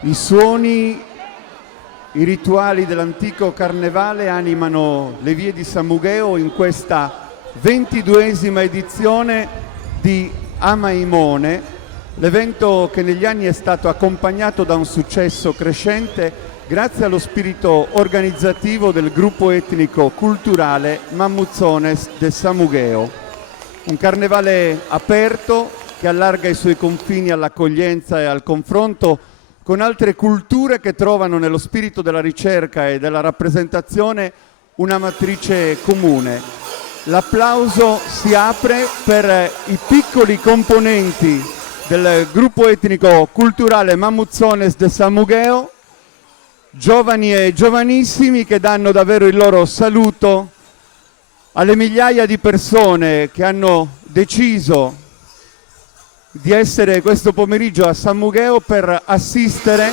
I suoni, i rituali dell'antico carnevale animano le vie di San Mugheo in questa 22esima edizione di Amaimone, l'evento che negli anni è stato accompagnato da un successo crescente grazie allo spirito organizzativo del gruppo etnico culturale Mamuzzones de San Mugheo. Un carnevale aperto che allarga i suoi confini all'accoglienza e al confronto con altre culture che trovano nello spirito della ricerca e della rappresentazione una matrice comune. L'applauso si apre per i piccoli componenti del gruppo etnico culturale Mamuzzones de San Mugheo, giovani e giovanissimi che danno davvero il loro saluto alle migliaia di persone che hanno deciso di essere questo pomeriggio a San Mugheo per assistere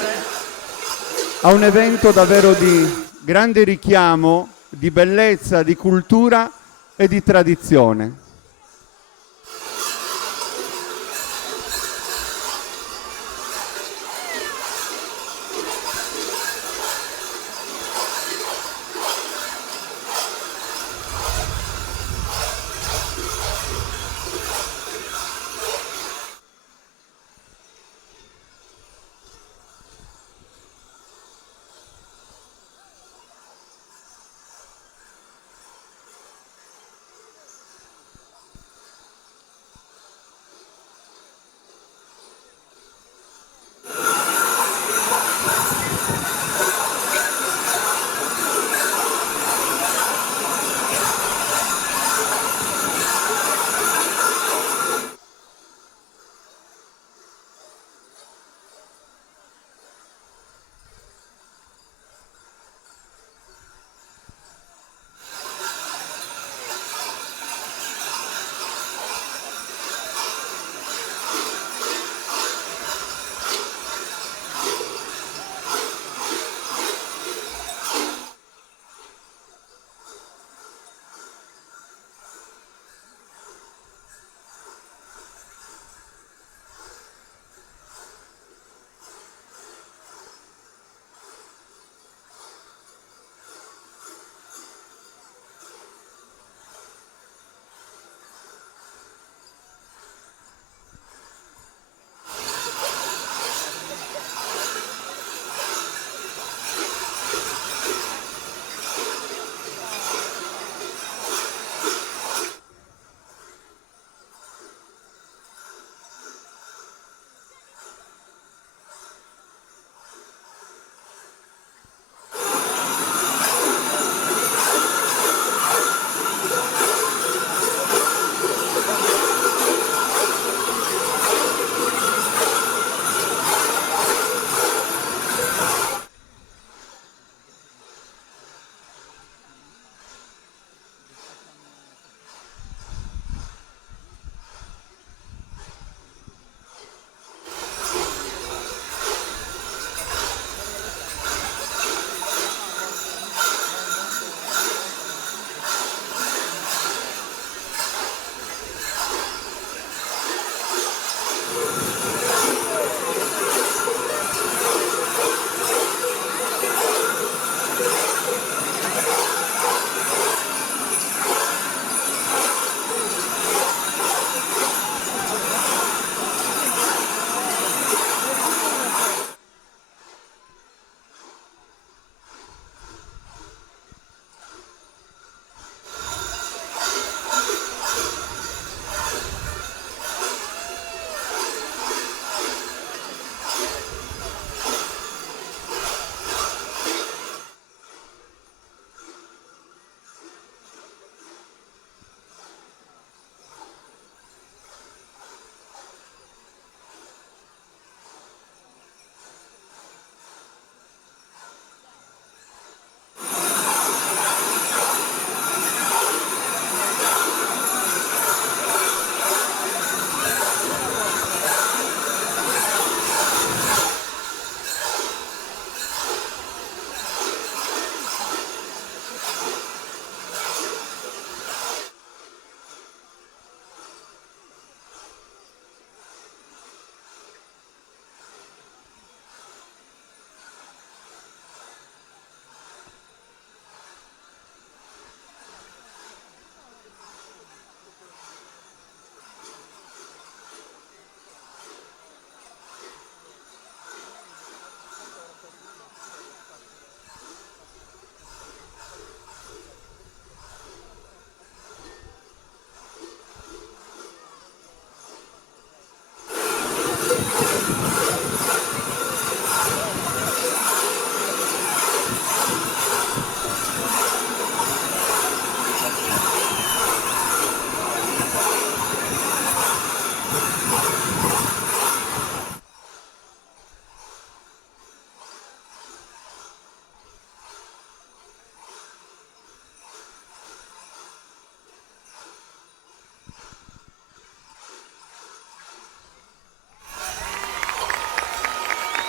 a un evento davvero di grande richiamo, di bellezza, di cultura e di tradizione.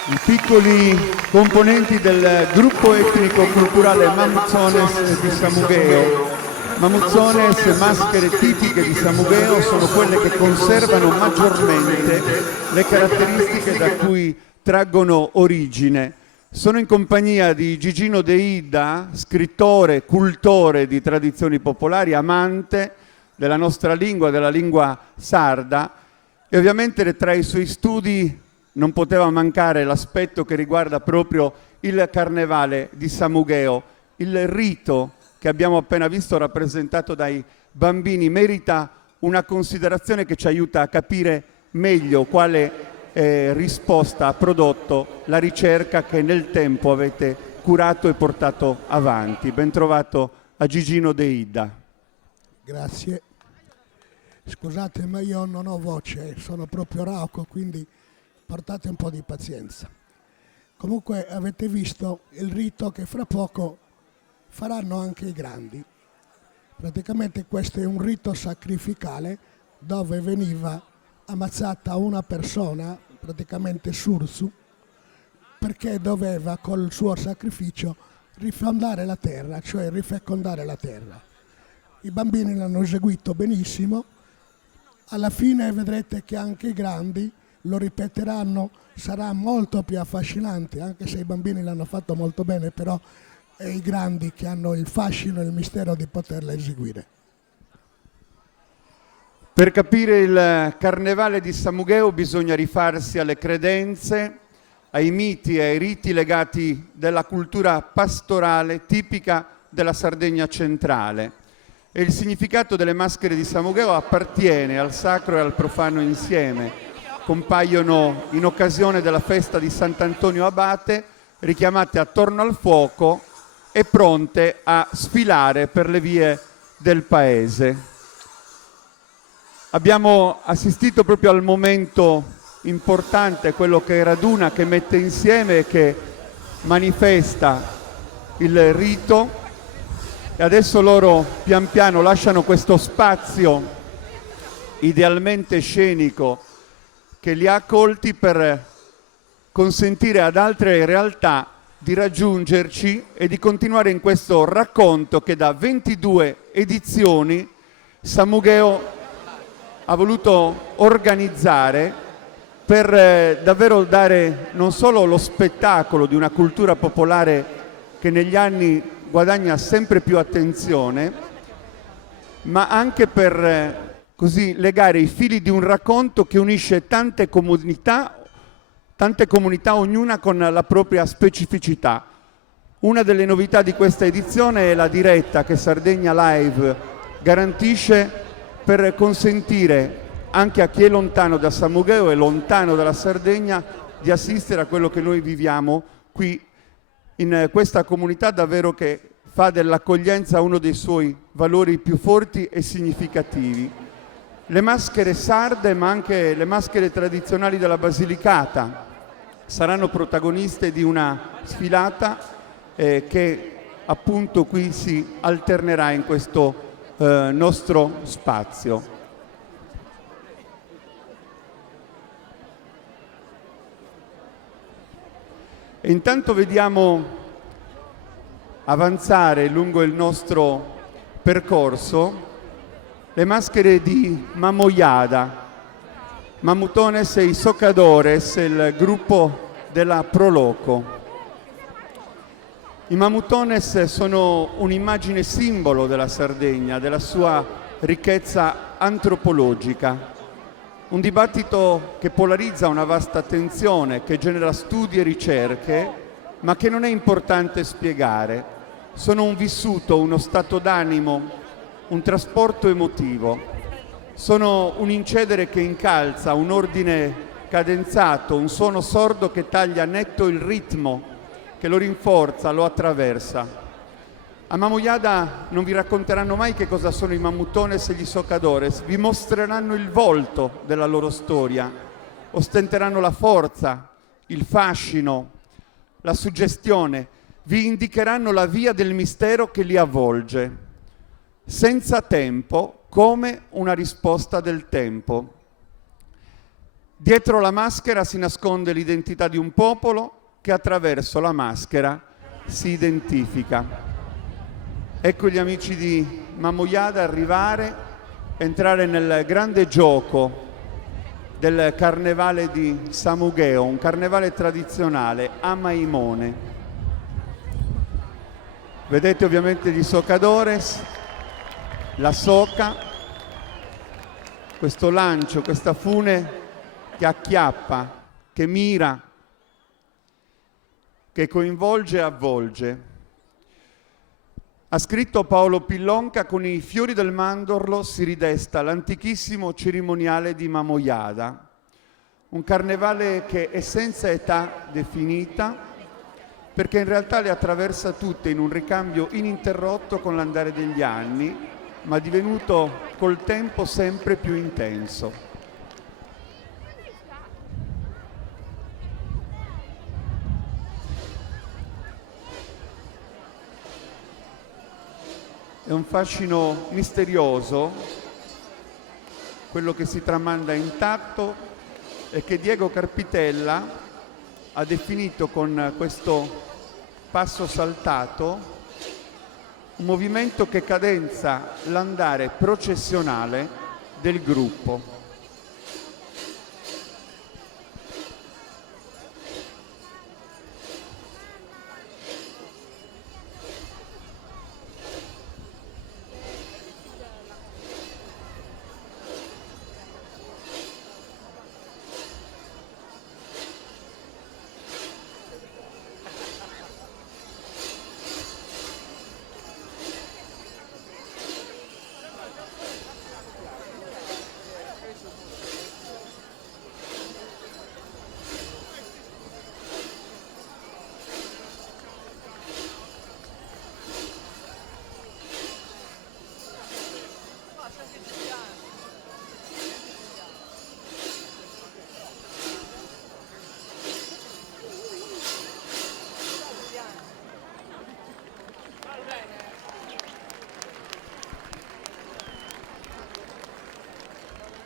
I piccoli componenti del gruppo etnico-culturale Mamuzzones di Samugheo. Mamuzzones, maschere tipiche di Samugheo, sono quelle che conservano maggiormente le caratteristiche da cui traggono origine. Sono in compagnia di Gigino De Ida, scrittore, cultore di tradizioni popolari, amante della nostra lingua, della lingua sarda, e ovviamente tra i suoi studi non poteva mancare l'aspetto che riguarda proprio il carnevale di Samugheo. Il rito che abbiamo appena visto rappresentato dai bambini merita una considerazione che ci aiuta a capire meglio quale risposta ha prodotto la ricerca che nel tempo avete curato e portato avanti. Ben trovato a Gigino De Ida. Grazie. Scusate, ma io non ho voce, sono proprio rauco, quindi portate un po' di pazienza. Comunque avete visto il rito che fra poco faranno anche i grandi. Praticamente questo è un rito sacrificale dove veniva ammazzata una persona, praticamente Sursu, perché doveva col suo sacrificio rifondare la terra, cioè rifecondare la terra. I bambini l'hanno eseguito benissimo, alla fine vedrete che anche i grandi lo ripeteranno, sarà molto più affascinante, anche se i bambini l'hanno fatto molto bene, però è i grandi che hanno il fascino e il mistero di poterla eseguire. Per capire il carnevale di Samugheo bisogna rifarsi alle credenze, ai miti e ai riti legati della cultura pastorale tipica della Sardegna centrale. E il significato delle maschere di Samugheo appartiene al sacro e al profano insieme. Compaiono in occasione della festa di Sant'Antonio Abate, richiamate attorno al fuoco e pronte a sfilare per le vie del paese. Abbiamo assistito proprio al momento importante, quello che raduna, che mette insieme e che manifesta il rito, e adesso loro pian piano lasciano questo spazio idealmente scenico che li ha accolti per consentire ad altre realtà di raggiungerci e di continuare in questo racconto che da 22 edizioni Samugheo ha voluto organizzare per davvero dare non solo lo spettacolo di una cultura popolare che negli anni guadagna sempre più attenzione, ma anche per così legare i fili di un racconto che unisce tante comunità, ognuna con la propria specificità. Una delle novità di questa edizione è la diretta che Sardegna Live garantisce per consentire anche a chi è lontano da Samugheo e lontano dalla Sardegna di assistere a quello che noi viviamo qui in questa comunità davvero che fa dell'accoglienza uno dei suoi valori più forti e significativi. Le maschere sarde, ma anche le maschere tradizionali della Basilicata, saranno protagoniste di una sfilata che appunto qui si alternerà in questo nostro spazio. E intanto vediamo avanzare lungo il nostro percorso le maschere di Mamoyada, Mamutones e i Socadores, il gruppo della Proloco. I Mamutones sono un'immagine simbolo della Sardegna, della sua ricchezza antropologica. Un dibattito che polarizza una vasta attenzione, che genera studi e ricerche, ma che non è importante spiegare. Sono un vissuto, uno stato d'animo, un trasporto emotivo. Sono un incedere che incalza, un ordine cadenzato, un suono sordo che taglia netto il ritmo, che lo rinforza, lo attraversa. A Mamoyada non vi racconteranno mai che cosa sono i Mamutones e gli Socadores, vi mostreranno il volto della loro storia, ostenteranno la forza, il fascino, la suggestione, vi indicheranno la via del mistero che li avvolge, senza tempo, come una risposta del tempo. Dietro la maschera si nasconde l'identità di un popolo che attraverso la maschera si identifica. Ecco gli amici di Mamoiada arrivare, entrare nel grande gioco del carnevale di Samugheo, un carnevale tradizionale a Maimone. Vedete ovviamente gli socadores, la soca, questo lancio, questa fune che acchiappa, che mira, che coinvolge e avvolge. Ha scritto Paolo Pillonca: con i fiori del mandorlo si ridesta l'antichissimo cerimoniale di Mamoiada, un carnevale che è senza età definita, perché in realtà le attraversa tutte in un ricambio ininterrotto con l'andare degli anni, ma divenuto col tempo sempre più intenso. È un fascino misterioso quello che si tramanda intatto e che Diego Carpitella ha definito con questo passo saltato un movimento che cadenza l'andare processionale del gruppo.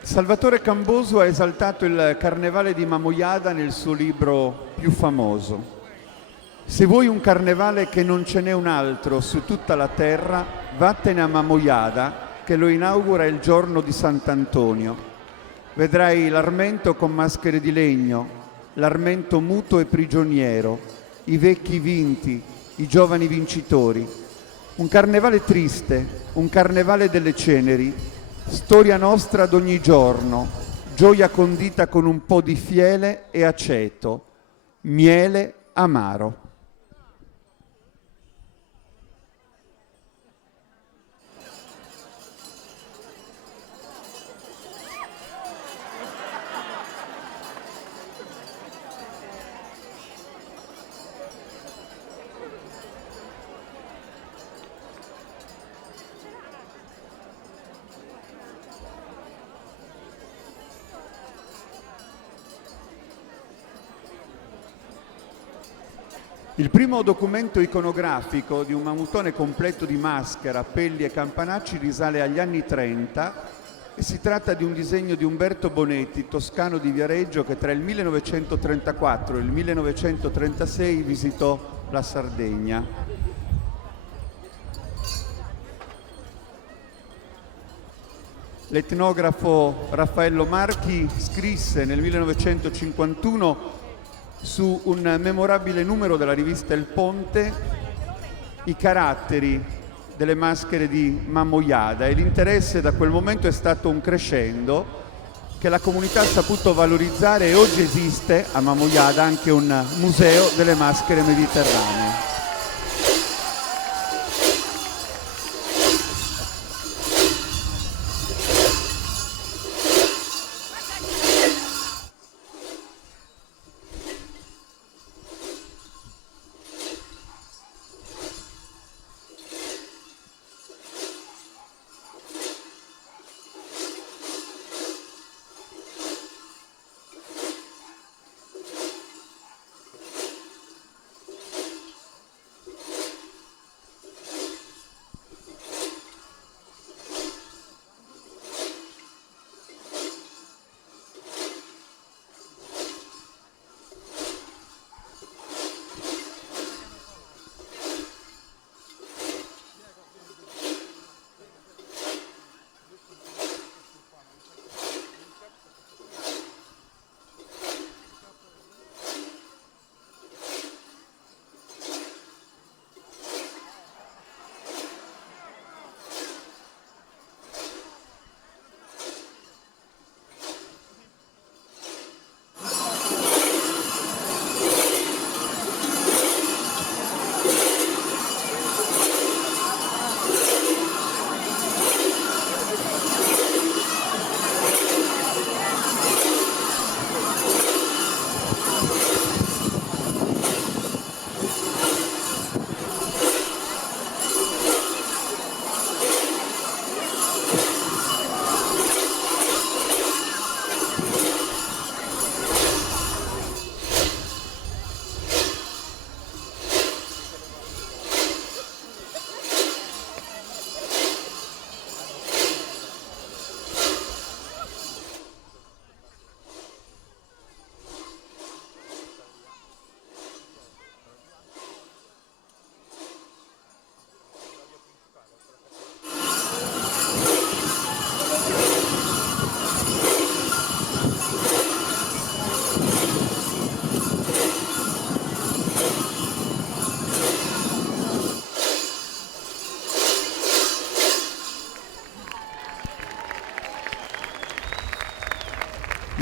Salvatore Camboso ha esaltato il carnevale di Mamoiada nel suo libro più famoso. Se vuoi un carnevale che non ce n'è un altro su tutta la terra, vattene a Mamoiada, che lo inaugura il giorno di Sant'Antonio. Vedrai l'Armento con maschere di legno, l'Armento muto e prigioniero, i vecchi vinti, i giovani vincitori. Un carnevale triste, un carnevale delle ceneri, storia nostra d'ogni giorno, gioia condita con un po' di fiele e aceto, miele amaro. Il primo documento iconografico di un mamutone completo di maschera, pelli e campanacci risale agli anni 30 e si tratta di un disegno di Umberto Bonetti, toscano di Viareggio, che tra il 1934 e il 1936 visitò la Sardegna. L'etnografo Raffaello Marchi scrisse nel 1951 su un memorabile numero della rivista Il Ponte i caratteri delle maschere di Mamoiada, e l'interesse da quel momento è stato un crescendo che la comunità ha saputo valorizzare, e oggi esiste a Mamoiada anche un museo delle maschere mediterranee.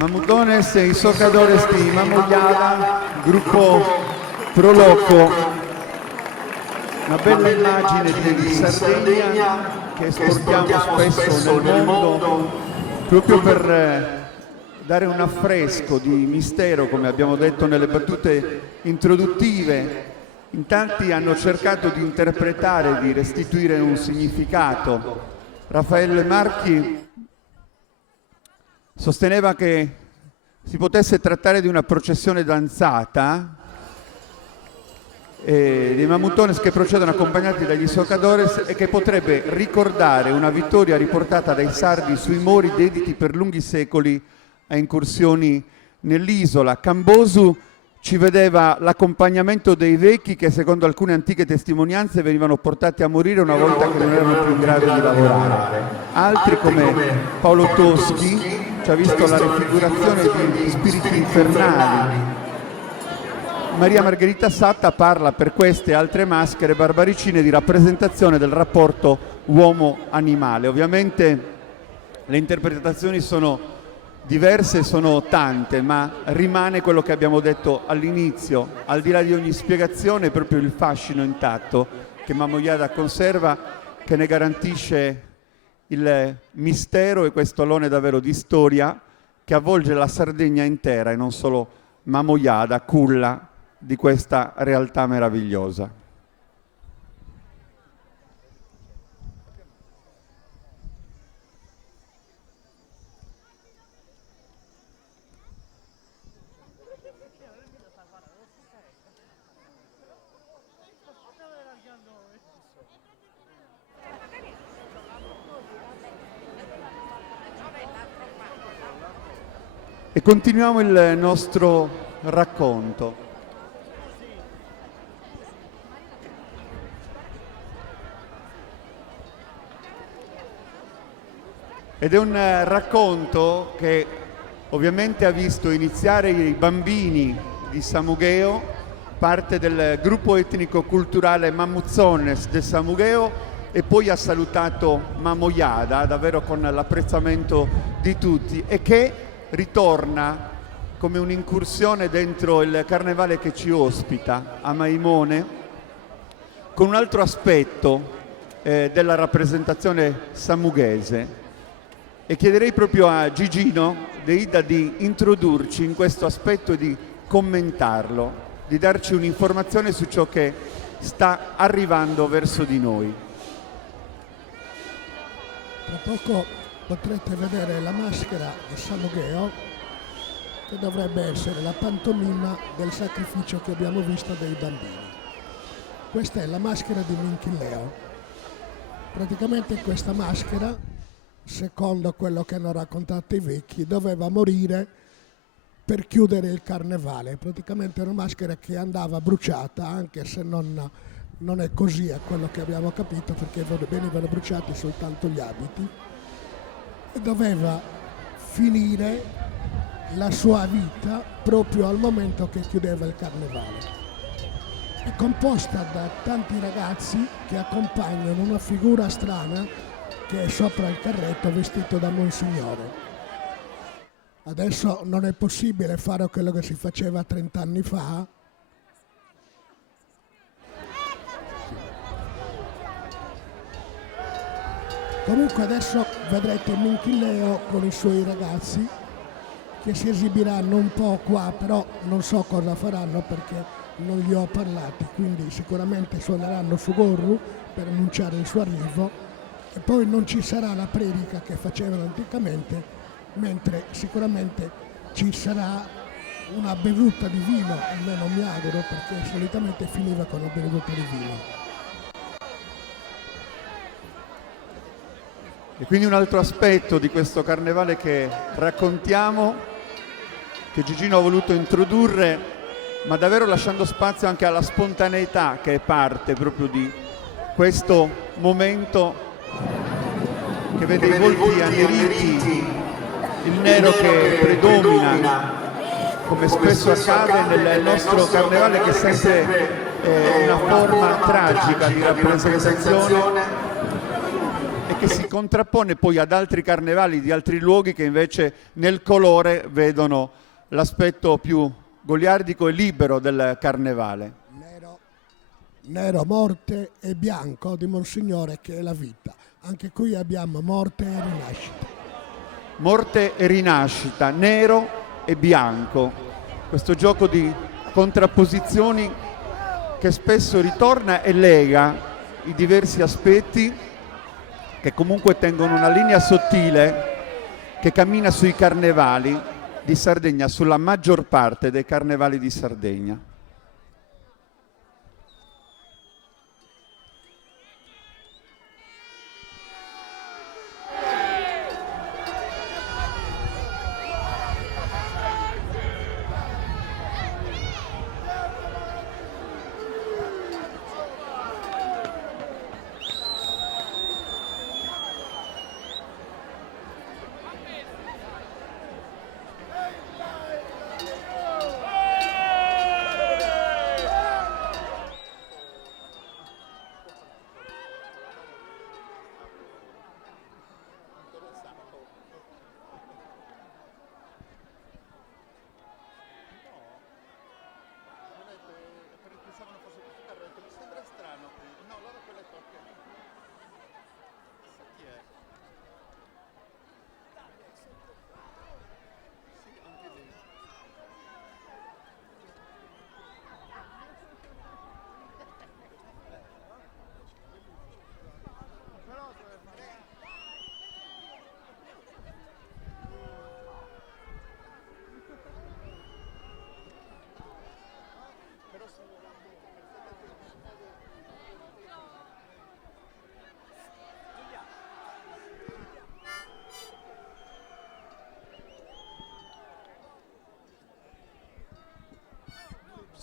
Mamutones e i Socadores di Mamoyada, gruppo Proloco, una bella immagine di Sardegna che esportiamo spesso nel mondo proprio per dare un affresco di mistero, come abbiamo detto nelle battute introduttive. In tanti hanno cercato di interpretare, di restituire un significato. Raffaele Marchi sosteneva che si potesse trattare di una processione danzata dei Mamutones che procedono accompagnati dagli Socadores e che potrebbe ricordare una vittoria riportata dai sardi sui Mori dediti per lunghi secoli a incursioni nell'isola. Cambosu ci vedeva l'accompagnamento dei vecchi che secondo alcune antiche testimonianze venivano portati a morire una volta che non erano più in grado di lavorare. Altri come Paolo Toschi ci ha visto la raffigurazione di spiriti infernali. Maria Margherita Satta parla per queste e altre maschere barbaricine di rappresentazione del rapporto uomo-animale. Ovviamente le interpretazioni sono diverse, sono tante, ma rimane quello che abbiamo detto all'inizio, al di là di ogni spiegazione, proprio il fascino intatto che Mamoyada conserva, che ne garantisce il mistero e questo alone davvero di storia che avvolge la Sardegna intera e non solo Mamoyada, culla di questa realtà meravigliosa. E continuiamo il nostro racconto. Ed è un racconto che ovviamente ha visto iniziare i bambini di Samugheo, parte del gruppo etnico-culturale Mamutzones de Samugheo, e poi ha salutato Mamoyada, davvero con l'apprezzamento di tutti, e che ritorna come un'incursione dentro il carnevale che ci ospita a Maimone, con un altro aspetto della rappresentazione samughese. E chiederei proprio a Gigino De Ida di introdurci in questo aspetto e di commentarlo, di darci un'informazione su ciò che sta arrivando verso di noi. Tra poco potrete vedere la maschera di Samugheo, che dovrebbe essere la pantomima del sacrificio che abbiamo visto dei bambini. Questa è la maschera di Minchileo. Praticamente questa maschera, secondo quello che hanno raccontato i vecchi, doveva morire per chiudere il carnevale. Praticamente era una maschera che andava bruciata, anche se non è così a quello che abbiamo capito, perché venivano bruciati soltanto gli abiti, e doveva finire la sua vita proprio al momento che chiudeva il carnevale. È composta da tanti ragazzi che accompagnano una figura strana che è sopra il carretto vestito da Monsignore. Adesso non è possibile fare quello che si faceva 30 anni fa. Comunque adesso vedrete Minchileo con i suoi ragazzi che si esibiranno un po' qua, però non so cosa faranno perché non gli ho parlati, quindi sicuramente suoneranno su Gorru per annunciare il suo arrivo, e poi non ci sarà la predica che facevano anticamente, mentre sicuramente ci sarà una bevuta di vino, almeno mi auguro, perché solitamente finiva con una bevuta di vino. E quindi un altro aspetto di questo carnevale che raccontiamo, che Gigino ha voluto introdurre, ma davvero lasciando spazio anche alla spontaneità che è parte proprio di questo momento, che vede i volti anneriti, il nero che predomina, come spesso accade nel nostro carnevale, che è sempre una forma tragica di rappresentazione, e che si contrappone poi ad altri carnevali di altri luoghi che invece nel colore vedono l'aspetto più goliardico e libero del carnevale. Nero, morte e bianco di Monsignore, che è la vita. Anche qui abbiamo morte e rinascita. Morte e rinascita, nero e bianco. Questo gioco di contrapposizioni che spesso ritorna e lega i diversi aspetti, che comunque tengono una linea sottile che cammina sui carnevali di Sardegna, sulla maggior parte dei carnevali di Sardegna.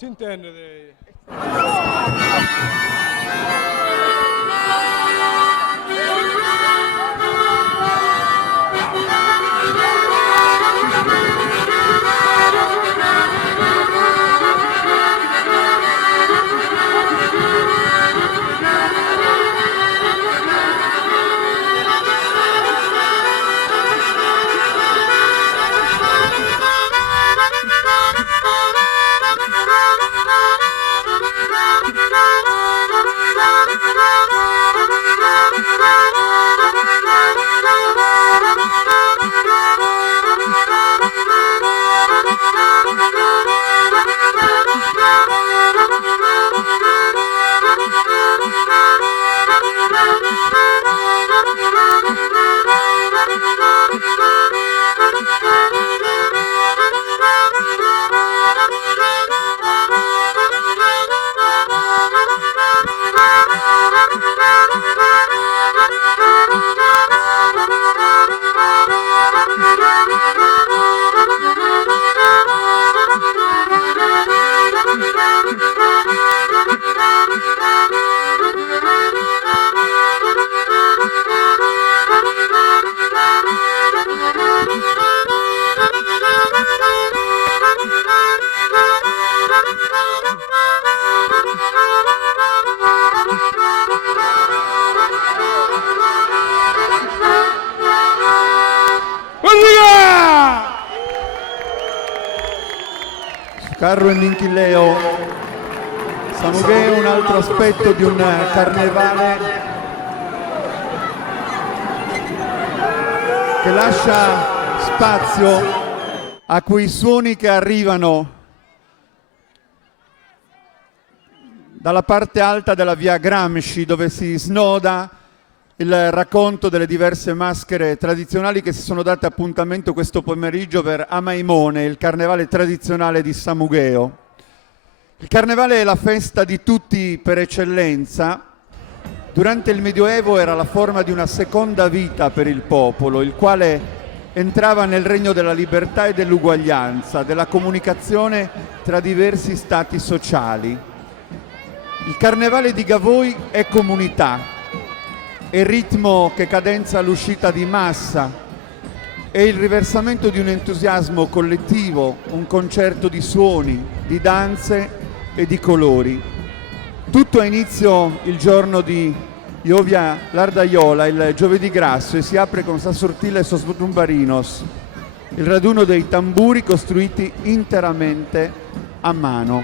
Si intende Carro e Ninchileo, Samughe è un altro aspetto di un carnevale che lascia spazio a quei suoni che arrivano dalla parte alta della via Gramsci, dove si snoda il racconto delle diverse maschere tradizionali che si sono date appuntamento questo pomeriggio per Amaimone, il carnevale tradizionale di Samugheo. Il carnevale è la festa di tutti per eccellenza. Durante il Medioevo era la forma di una seconda vita per il popolo, il quale entrava nel regno della libertà e dell'uguaglianza, della comunicazione tra diversi stati sociali. Il carnevale di Gavoi è comunità. È il ritmo che cadenza l'uscita di massa, è il riversamento di un entusiasmo collettivo, un concerto di suoni, di danze e di colori. Tutto ha inizio il giorno di Iovia l'Ardaiola il giovedì grasso e si apre con Sassortile e Sostumbarinos, il raduno dei tamburi costruiti interamente a mano.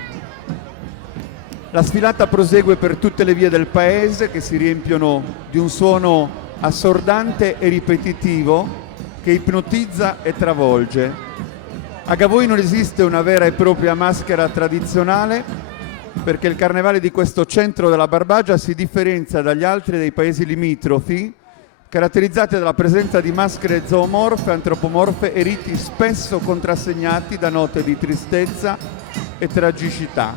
La sfilata prosegue per tutte le vie del paese che si riempiono di un suono assordante e ripetitivo che ipnotizza e travolge. A Gavoi non esiste una vera e propria maschera tradizionale, perché il carnevale di questo centro della Barbagia si differenzia dagli altri dei paesi limitrofi, caratterizzati dalla presenza di maschere zoomorfe, antropomorfe e riti spesso contrassegnati da note di tristezza e tragicità.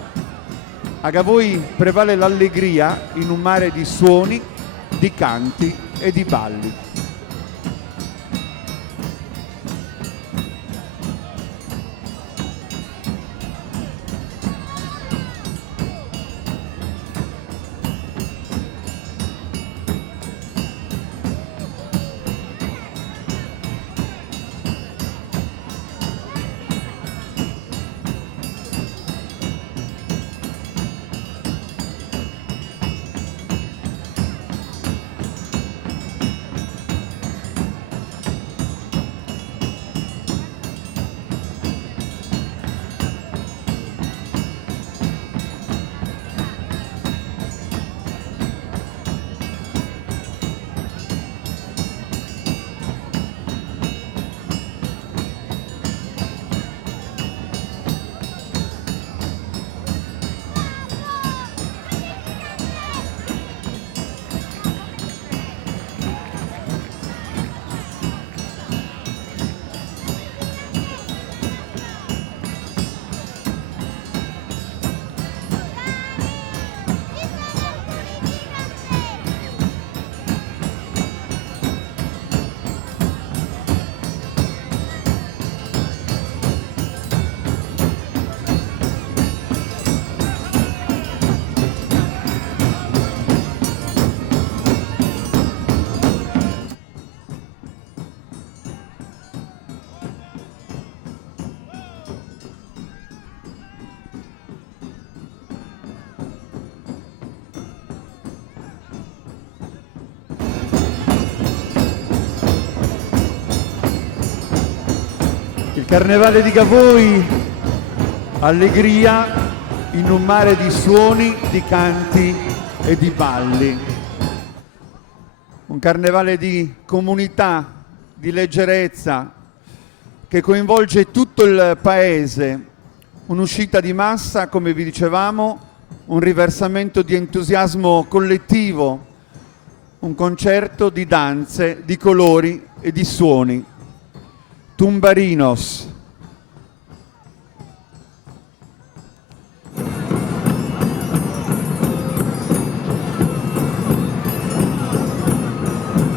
A Gavoi prevale l'allegria in un mare di suoni, di canti e di balli. Il carnevale di Gavoi, allegria in un mare di suoni, di canti e di balli. Un carnevale di comunità, di leggerezza, che coinvolge tutto il paese, un'uscita di massa, come vi dicevamo, un riversamento di entusiasmo collettivo, un concerto di danze, di colori e di suoni. Tumbarinos.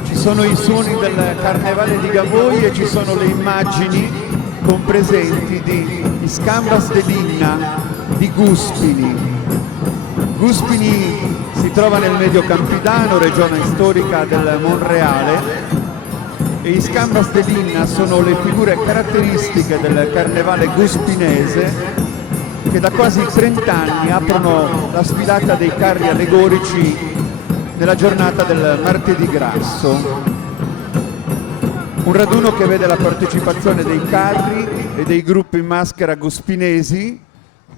Ci sono i suoni del carnevale di Gavoi e ci sono le immagini compresenti di Iscambas de Linna, di Guspini. Guspini si trova nel Medio Campidano, regione storica del Monreale, e Iscambas de Linna sono le figure caratteristiche del carnevale guspinese che da quasi 30 anni aprono la sfilata dei carri allegorici nella giornata del martedì grasso. Un raduno che vede la partecipazione dei carri e dei gruppi in maschera guspinesi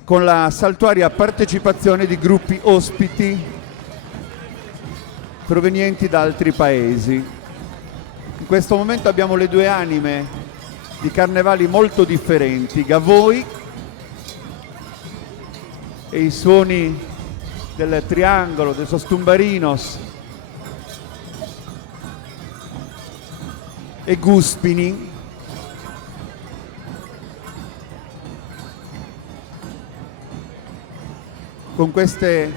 con la saltuaria partecipazione di gruppi ospiti provenienti da altri paesi. In questo momento abbiamo le due anime di carnevali molto differenti, Gavoi e i suoni del triangolo, del Sostumbarinos, e Guspini con queste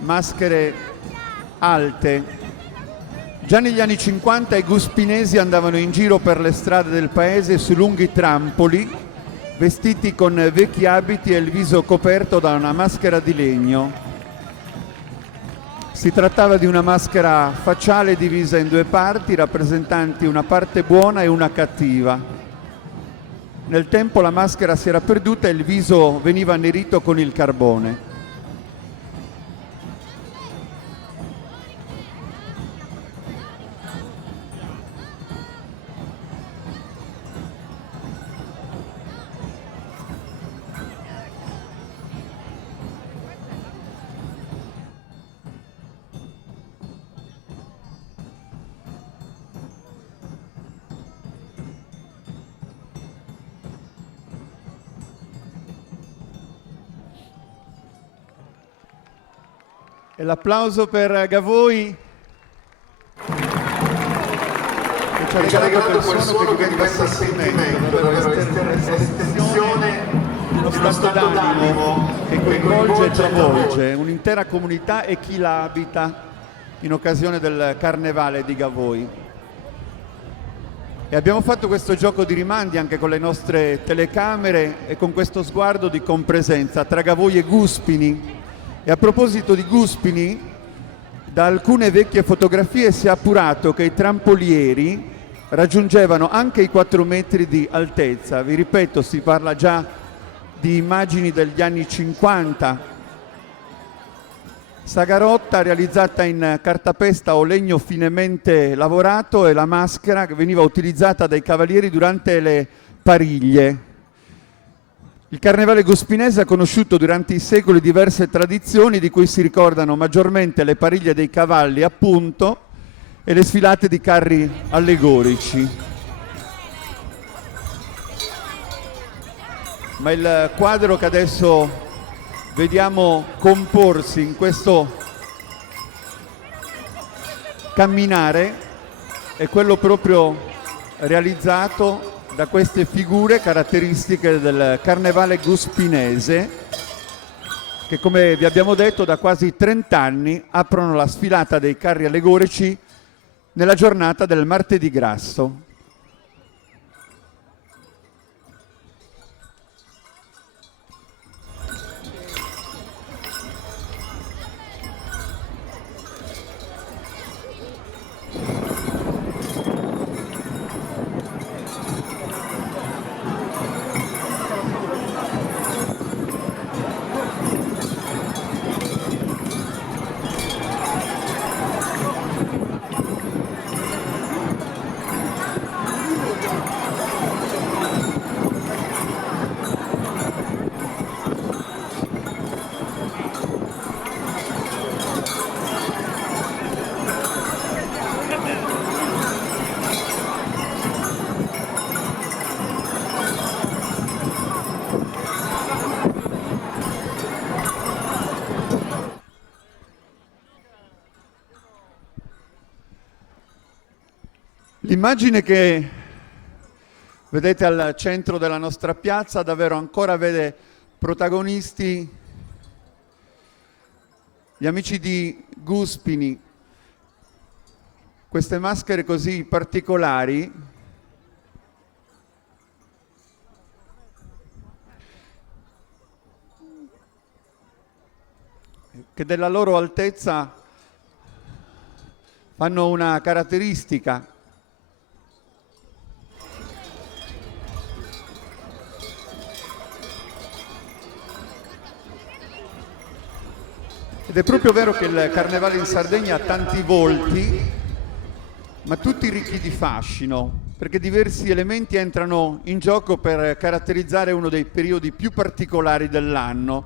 maschere alte. Già negli anni 50 i guspinesi andavano in giro per le strade del paese su lunghi trampoli, vestiti con vecchi abiti e il viso coperto da una maschera di legno. Si trattava di una maschera facciale divisa in due parti, rappresentanti una parte buona e una cattiva. Nel tempo la maschera si era perduta e il viso veniva annerito con il carbone. E l'applauso per Gavoi, che ci ha regalato quel suono che diventa sentimento, davvero espressione di uno stato d'animo che coinvolge e travolge un'intera comunità e chi la abita in occasione del Carnevale di Gavoi. E abbiamo fatto questo gioco di rimandi anche con le nostre telecamere e con questo sguardo di compresenza tra Gavoi e Guspini. E a proposito di Guspini, da alcune vecchie fotografie si è appurato che i trampolieri raggiungevano anche i 4 metri di altezza. Vi ripeto, si parla già di immagini degli anni 50. Sagarotta realizzata in cartapesta o legno finemente lavorato e la maschera che veniva utilizzata dai cavalieri durante le pariglie. Il carnevale guspinese ha conosciuto durante i secoli diverse tradizioni di cui si ricordano maggiormente le pariglie dei cavalli, appunto, e le sfilate di carri allegorici. Ma il quadro che adesso vediamo comporsi in questo camminare è quello proprio realizzato da queste figure caratteristiche del carnevale guspinese che, come vi abbiamo detto, da quasi 30 anni aprono la sfilata dei carri allegorici nella giornata del martedì grasso. L'immagine che vedete al centro della nostra piazza davvero ancora vede protagonisti gli amici di Guspini. Queste maschere così particolari che della loro altezza fanno una caratteristica. Ed è proprio vero che il carnevale in Sardegna ha tanti volti, ma tutti ricchi di fascino, perché diversi elementi entrano in gioco per caratterizzare uno dei periodi più particolari dell'anno.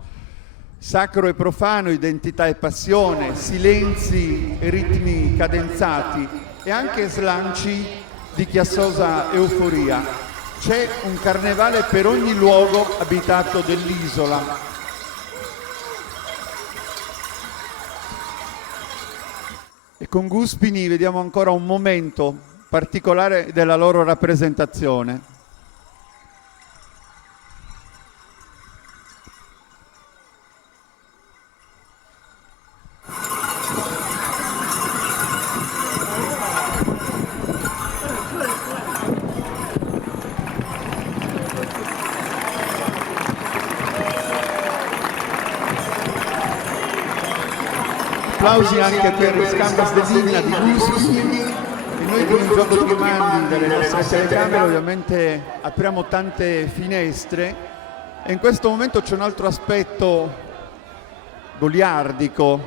Sacro e profano, identità e passione, silenzi e ritmi cadenzati e anche slanci di chiassosa euforia. C'è un carnevale per ogni luogo abitato dell'isola. E con Guspini vediamo ancora un momento particolare della loro rappresentazione. Applausi anche per Scambas de Digna di Guspini. E noi con il gioco di rimandi delle nostre telecamere ovviamente apriamo tante finestre e in questo momento c'è un altro aspetto goliardico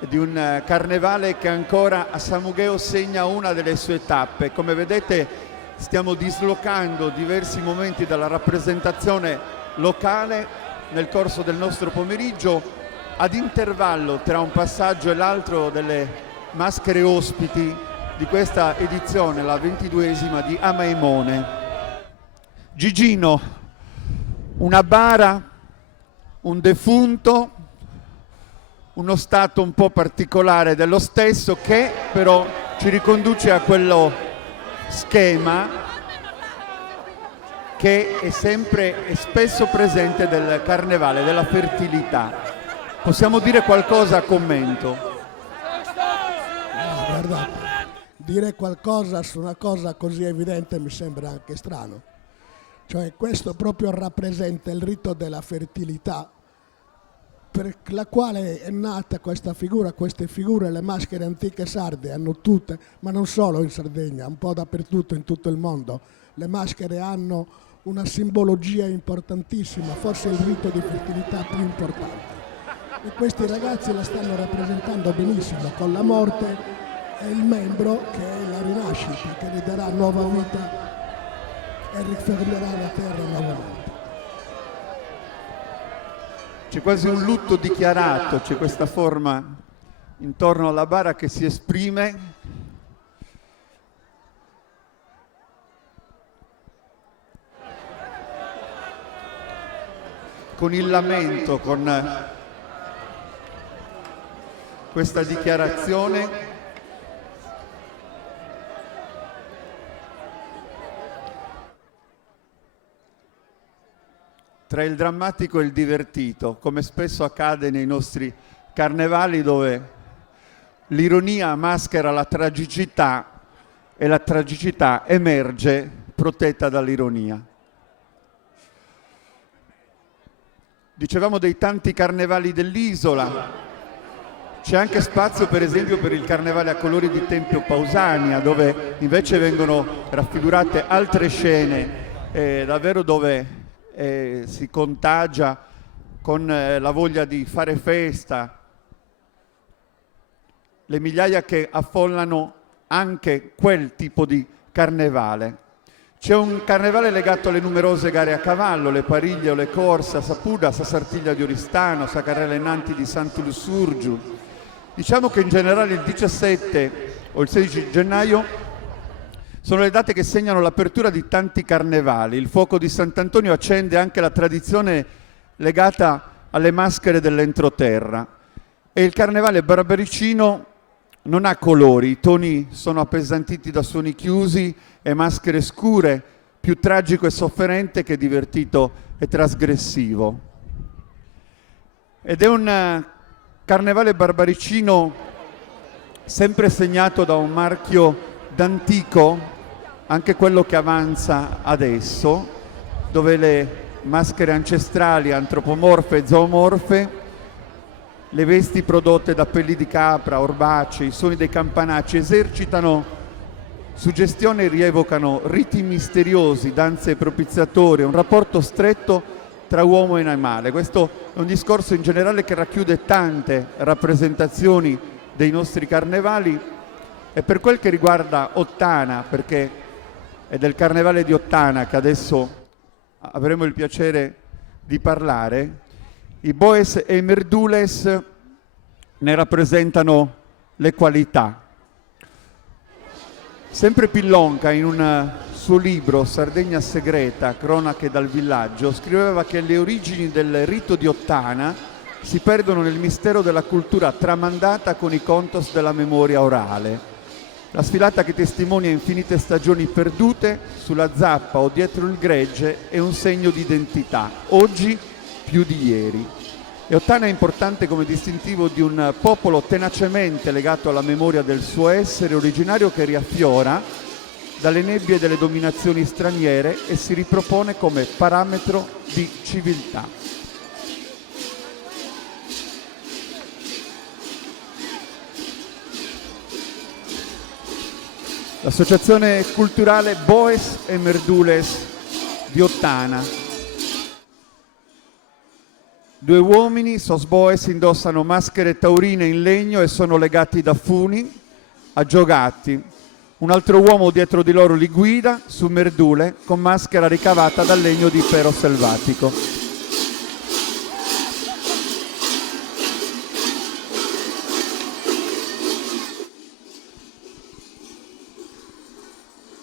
di un carnevale che ancora a Samugheo segna una delle sue tappe. Come vedete stiamo dislocando diversi momenti dalla rappresentazione locale nel corso del nostro pomeriggio ad intervallo tra un passaggio e l'altro delle maschere ospiti di questa edizione, la 22esima di Amaimone. Gigino, una bara, un defunto, uno stato un po' particolare dello stesso, che però ci riconduce a quello schema che è sempre e spesso presente del carnevale, della fertilità. Possiamo dire qualcosa a commento? Guardate, dire qualcosa su una cosa così evidente mi sembra anche strano. Cioè questo proprio rappresenta il rito della fertilità, per la quale è nata questa figura. Queste figure, le maschere antiche sarde, hanno tutte, ma non solo in Sardegna, un po' dappertutto in tutto il mondo, le maschere hanno una simbologia importantissima, forse il rito di fertilità più importante. E questi ragazzi la stanno rappresentando benissimo, con la morte e il membro che è la rinascita, che gli darà nuova vita e rifermerà la terra nuovamente. C'è quasi un lutto dichiarato, c'è questa forma intorno alla bara che si esprime con il lamento, con questa dichiarazione. Tra il drammatico e il divertito, come spesso accade nei nostri carnevali, dove l'ironia maschera la tragicità e la tragicità emerge protetta dall'ironia. Dicevamo dei tanti carnevali dell'isola, c'è anche spazio per esempio per il carnevale a colori di Tempio Pausania, dove invece vengono raffigurate altre scene, davvero dove si contagia con la voglia di fare festa, le migliaia che affollano anche quel tipo di carnevale. C'è un carnevale legato alle numerose gare a cavallo, le pariglie o le corse a Sapuda, a Sartiglia di Oristano, a Carrelle Nanti di Sant'Lussurgiu. Diciamo che in generale il 17 o il 16 gennaio sono le date che segnano l'apertura di tanti carnevali. Il fuoco di Sant'Antonio accende anche la tradizione legata alle maschere dell'entroterra. E il carnevale barbaricino non ha colori, i toni sono appesantiti da suoni chiusi e maschere scure, più tragico e sofferente che divertito e trasgressivo. Ed è un carnevale barbaricino sempre segnato da un marchio d'antico, anche quello che avanza adesso, dove le maschere ancestrali, antropomorfe e zoomorfe, le vesti prodotte da pelli di capra, orbacei, i suoni dei campanacci esercitano suggestione e rievocano riti misteriosi, danze propiziatorie, un rapporto stretto tra uomo e animale. Questo è un discorso in generale che racchiude tante rappresentazioni dei nostri carnevali. E per quel che riguarda Ottana, perché è del carnevale di Ottana che adesso avremo il piacere di parlare, i Boes e i Merdules ne rappresentano le qualità. Sempre Pillonca, in un suo libro Sardegna Segreta, cronache dal villaggio, scriveva che le origini del rito di Ottana si perdono nel mistero della cultura tramandata con i contos della memoria orale. La sfilata che testimonia infinite stagioni perdute sulla zappa o dietro il gregge è un segno di identità, oggi più di ieri. E Ottana è importante come distintivo di un popolo tenacemente legato alla memoria del suo essere originario, che riaffiora dalle nebbie delle dominazioni straniere e si ripropone come parametro di civiltà. L'associazione culturale Boes e Merdules di Ottana. Due uomini, sos Boes, indossano maschere taurine in legno e sono legati da funi aggiogati. Un altro uomo dietro di loro li guida su Merdule con maschera ricavata dal legno di pero selvatico.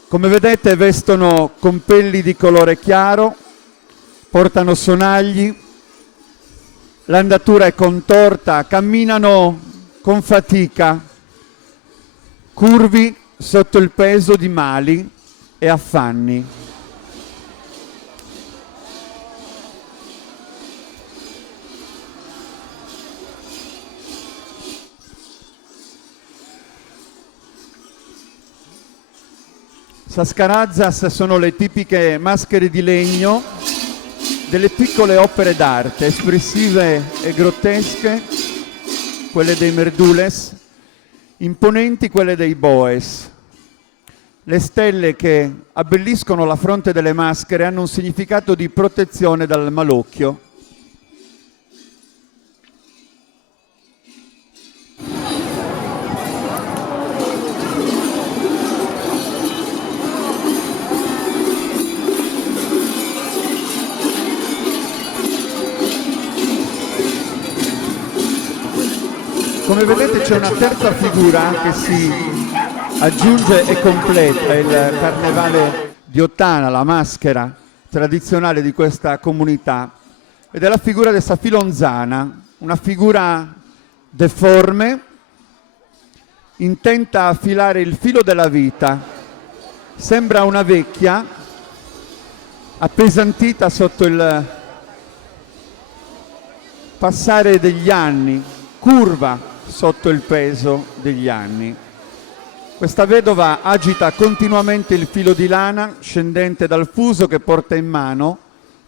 Come vedete vestono compelli di colore chiaro, portano sonagli, l'andatura è contorta, camminano con fatica, curvi sotto il peso di mali e affanni. Saskarazzas sono le tipiche maschere di legno delle piccole opere d'arte, espressive e grottesche, quelle dei merdules, imponenti quelle dei boes. Le stelle che abbelliscono la fronte delle maschere hanno un significato di protezione dal malocchio. Come vedete c'è una terza figura che si aggiunge e completa il carnevale di Ottana, la maschera tradizionale di questa comunità, ed è la figura di Safilonzana, una figura deforme, intenta a affilare il filo della vita. Sembra una vecchia, appesantita sotto il passare degli anni, curva sotto il peso degli anni. Questa vedova agita continuamente il filo di lana scendente dal fuso che porta in mano,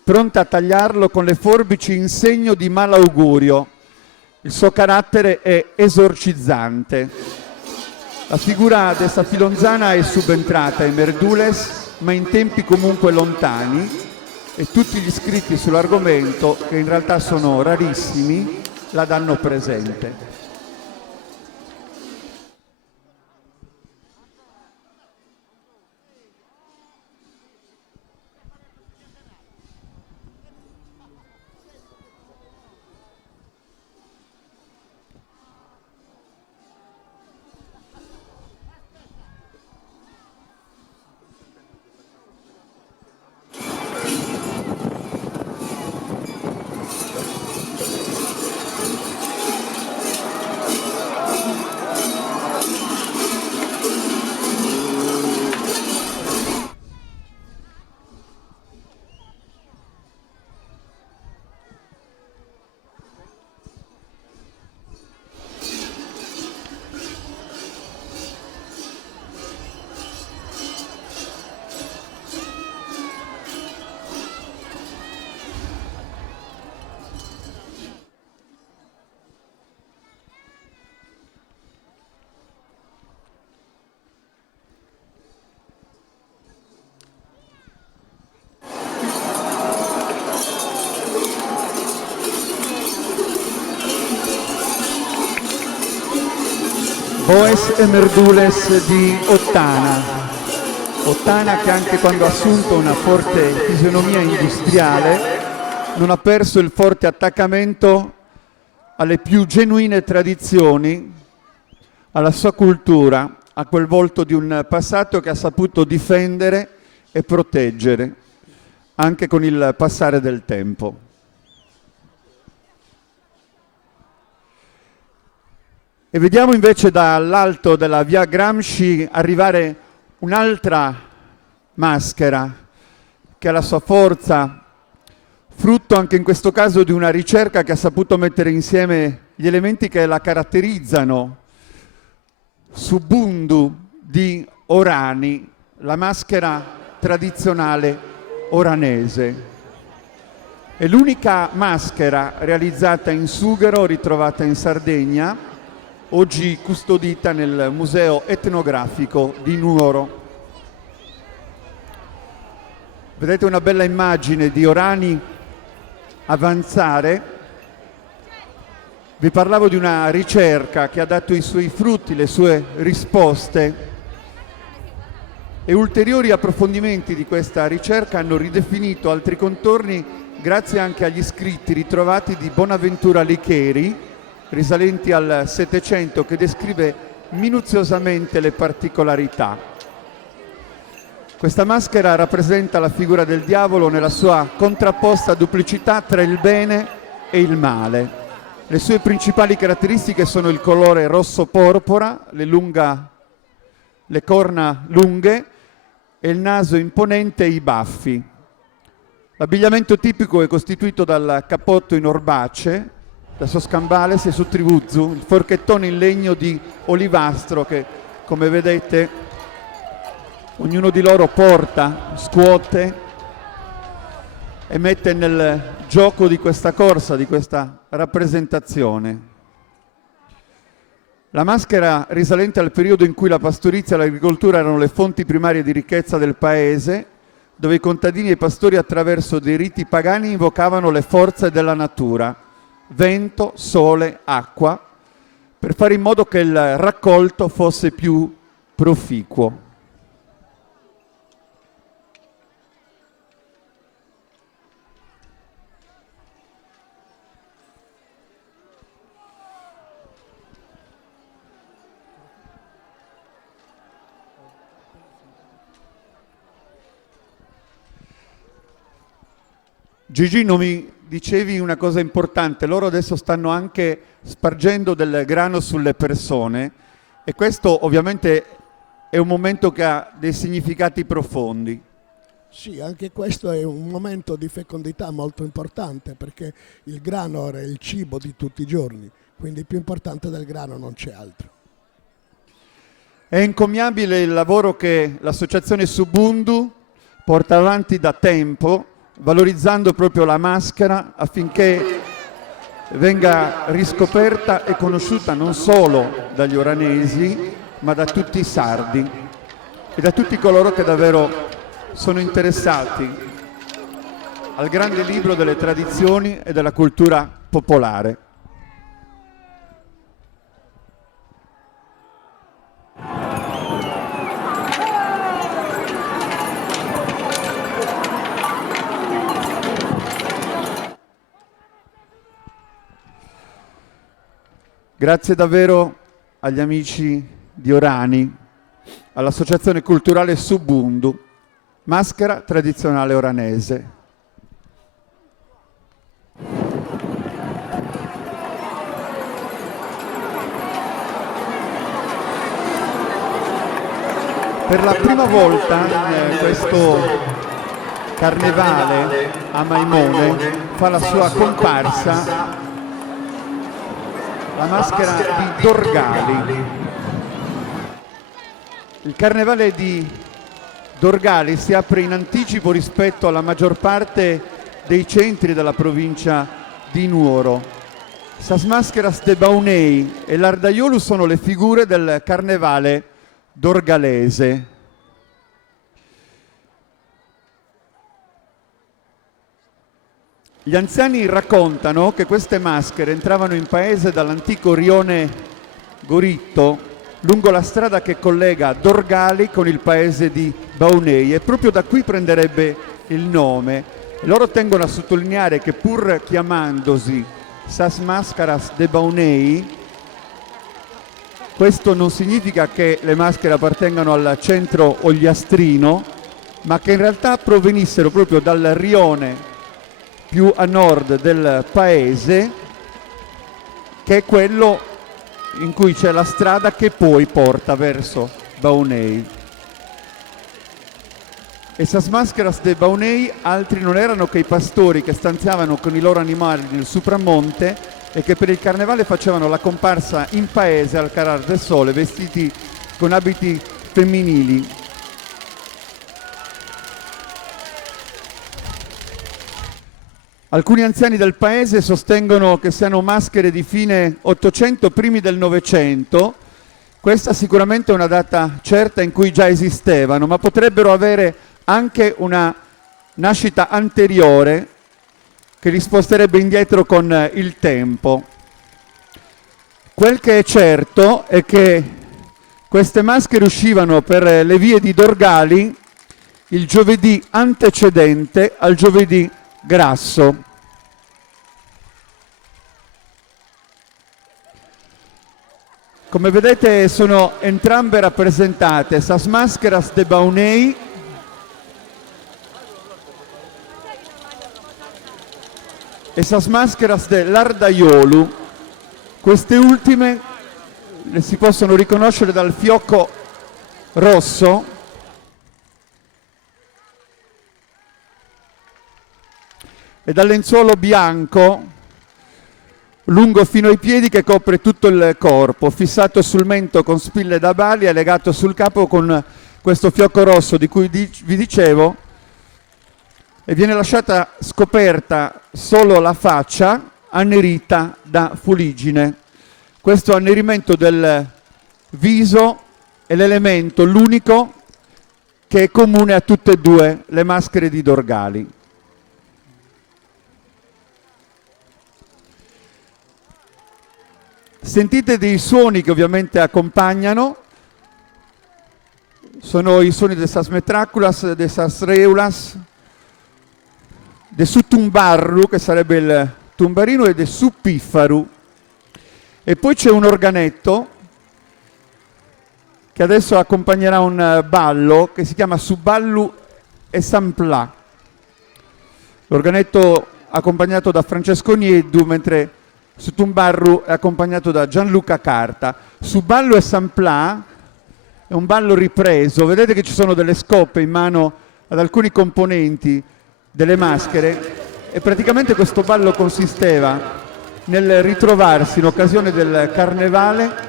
pronta a tagliarlo con le forbici in segno di malaugurio. Il suo carattere è esorcizzante. La figura di Safilonzana è subentrata ai Merdules, ma in tempi comunque lontani, e tutti gli scritti sull'argomento, che in realtà sono rarissimi, la danno presente. Boes e Merdules di Ottana. Ottana che anche quando ha assunto una forte fisionomia industriale non ha perso il forte attaccamento alle più genuine tradizioni, alla sua cultura, a quel volto di un passato che ha saputo difendere e proteggere anche con il passare del tempo. E vediamo invece dall'alto della via Gramsci arrivare un'altra maschera che ha la sua forza, frutto anche in questo caso di una ricerca che ha saputo mettere insieme gli elementi che la caratterizzano. Subundu di Orani, la maschera tradizionale oranese. È l'unica maschera realizzata in sughero ritrovata in Sardegna, oggi custodita nel Museo Etnografico di Nuoro. Vedete una bella immagine di Orani avanzare. Vi parlavo di una ricerca che ha dato i suoi frutti, le sue risposte, e ulteriori approfondimenti di questa ricerca hanno ridefinito altri contorni grazie anche agli scritti ritrovati di Bonaventura Licheri, risalenti al Settecento, che descrive minuziosamente le particolarità. Questa maschera rappresenta la figura del diavolo nella sua contrapposta duplicità tra il bene e il male. Le sue principali caratteristiche sono il colore rosso porpora, le corna lunghe e il naso imponente e i baffi. L'abbigliamento tipico è costituito dal cappotto in orbace, da soscambales e sottrivuzzu, il forchettone in legno di olivastro che, come vedete, ognuno di loro porta, scuote e mette nel gioco di questa corsa, di questa rappresentazione. La maschera risalente al periodo in cui la pastorizia e l'agricoltura erano le fonti primarie di ricchezza del paese, dove i contadini e i pastori attraverso dei riti pagani invocavano le forze della natura, vento, sole, acqua, per fare in modo che il raccolto fosse più proficuo. Gigi, non mi dicevi una cosa importante, loro adesso stanno anche spargendo del grano sulle persone e questo ovviamente è un momento che ha dei significati profondi. Sì, anche questo è un momento di fecondità molto importante perché il grano era il cibo di tutti i giorni, quindi più importante del grano non c'è altro. È encomiabile il lavoro che l'associazione Subundu porta avanti da tempo, valorizzando proprio la maschera affinché venga riscoperta e conosciuta non solo dagli oranesi, ma da tutti i sardi e da tutti coloro che davvero sono interessati al grande libro delle tradizioni e della cultura popolare. Grazie davvero agli amici di Orani, all'Associazione Culturale Subundu, maschera tradizionale oranese. Per la prima volta questo carnevale a Maimone fa la sua comparsa la maschera di Dorgali. Il carnevale di Dorgali si apre in anticipo rispetto alla maggior parte dei centri della provincia di Nuoro. Sas Mascaras de Baunei e l'Ardaiolu sono le figure del carnevale dorgalese. Gli anziani raccontano che queste maschere entravano in paese dall'antico rione Goritto, lungo la strada che collega Dorgali con il paese di Baunei, e proprio da qui prenderebbe il nome. E loro tengono a sottolineare che pur chiamandosi Sas Mascaras de Baunei, questo non significa che le maschere appartengano al centro ogliastrino, ma che in realtà provenissero proprio dal rione più a nord del paese, che è quello in cui c'è la strada che poi porta verso Baunei. E Sas Mascaras de Baunei altri non erano che i pastori che stanziavano con i loro animali nel supramonte e che per il carnevale facevano la comparsa in paese al calar del sole vestiti con abiti femminili. Alcuni anziani del paese sostengono che siano maschere di fine 800, primi del Novecento. Questa sicuramente è una data certa in cui già esistevano, ma potrebbero avere anche una nascita anteriore che li sposterebbe indietro con il tempo. Quel che è certo è che queste maschere uscivano per le vie di Dorgali il giovedì antecedente al giovedì grasso. Come vedete sono entrambe rappresentate Sas Mascaras de Baunei esas máscaras dell'Ardaiolu. Queste ultime le si possono riconoscere dal fiocco rosso e dal lenzuolo bianco lungo fino ai piedi che copre tutto il corpo, fissato sul mento con spille da bali e legato sul capo con questo fiocco rosso di cui vi dicevo, e viene lasciata scoperta solo la faccia annerita da fuliggine. Questo annerimento del viso è l'elemento, l'unico, che è comune a tutte e due le maschere di Dorgali. Sentite dei suoni che ovviamente accompagnano, sono i suoni de sas metraculas, de sas reulas, de su tumbarru, che sarebbe il tumbarino, e de su piffaru. E poi c'è un organetto che adesso accompagnerà un ballo che si chiama Suballu e Samplà. L'organetto accompagnato da Francesco Nieddu, mentre su Tumbarru è accompagnato da Gianluca Carta. Suballu e Samplà è un ballo ripreso, vedete che ci sono delle scoppe in mano ad alcuni componenti delle maschere, e praticamente questo ballo consisteva nel ritrovarsi in occasione del carnevale,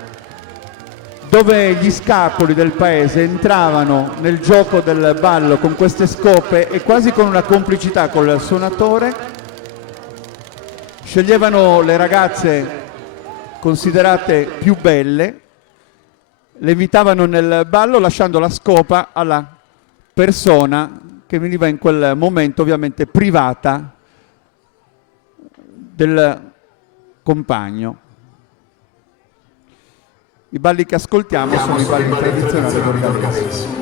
dove gli scapoli del paese entravano nel gioco del ballo con queste scope e quasi con una complicità col suonatore sceglievano le ragazze considerate più belle, le invitavano nel ballo lasciando la scopa alla persona che veniva in quel momento ovviamente privata del compagno. I balli che ascoltiamo sono i balli tradizionali dorgalesi.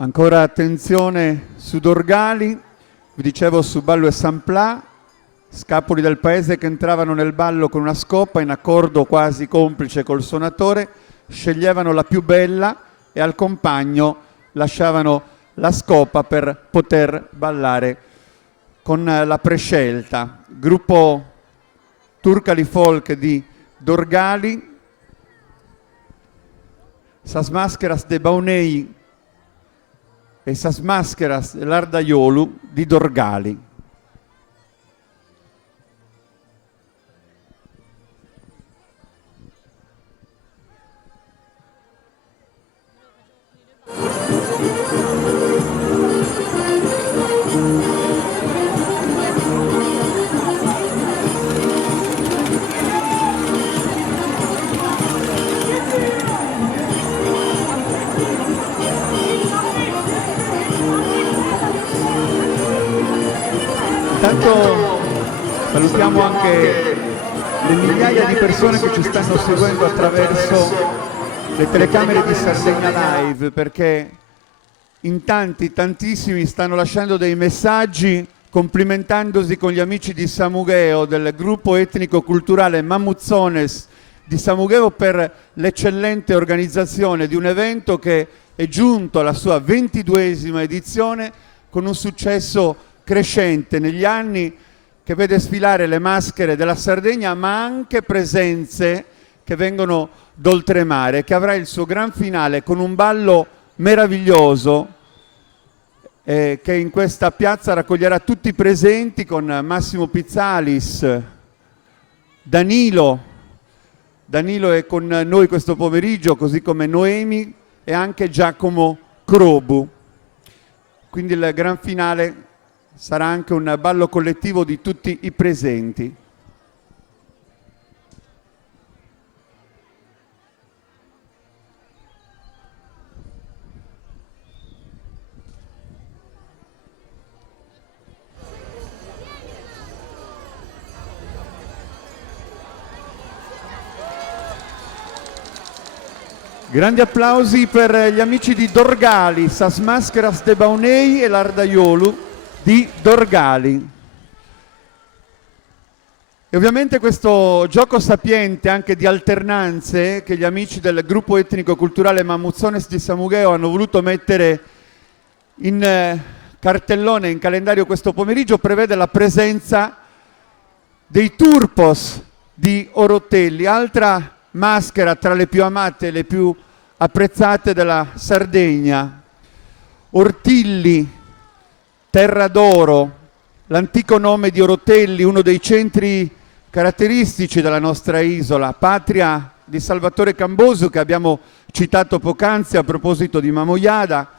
Ancora attenzione su Dorgali, vi dicevo Suballu e Samplà, scapoli del paese che entravano nel ballo con una scopa in accordo quasi complice col suonatore, sceglievano la più bella e al compagno lasciavano la scopa per poter ballare con la prescelta. Gruppo Turcali Folk di Dorgali, Sas Máscaras de Baunei e Sas Máscaras dell'Ardaiolu di Dorgali. Intanto salutiamo anche le migliaia di persone che ci stanno seguendo attraverso le telecamere di Sardegna Live, perché in tantissimi stanno lasciando dei messaggi complimentandosi con gli amici di Samugheo, del gruppo etnico-culturale Mamuzzones di Samugheo, per l'eccellente organizzazione di un evento che è giunto alla sua 22esima edizione con un successo crescente negli anni, che vede sfilare le maschere della Sardegna, ma anche presenze che vengono d'oltremare, che avrà il suo gran finale con un ballo meraviglioso che in questa piazza raccoglierà tutti i presenti, con Massimo Pizzalis, Danilo è con noi questo pomeriggio, così come Noemi e anche Giacomo Crobu. Quindi il gran finale sarà anche un ballo collettivo di tutti i presenti. Grandi applausi per gli amici di Dorgali, Sas Mascaras de Baunei e l'Ardaiolu di Dorgali. E ovviamente questo gioco sapiente anche di alternanze che gli amici del gruppo etnico-culturale Mamuzzones di Samugheo hanno voluto mettere in cartellone, in calendario questo pomeriggio, prevede la presenza dei Turpos di Orotelli, altra maschera tra le più amate e le più apprezzate della Sardegna. Ortilli, Terra d'Oro, l'antico nome di Orotelli, uno dei centri caratteristici della nostra isola, patria di Salvatore Cambosu, che abbiamo citato poc'anzi a proposito di Mamoiada,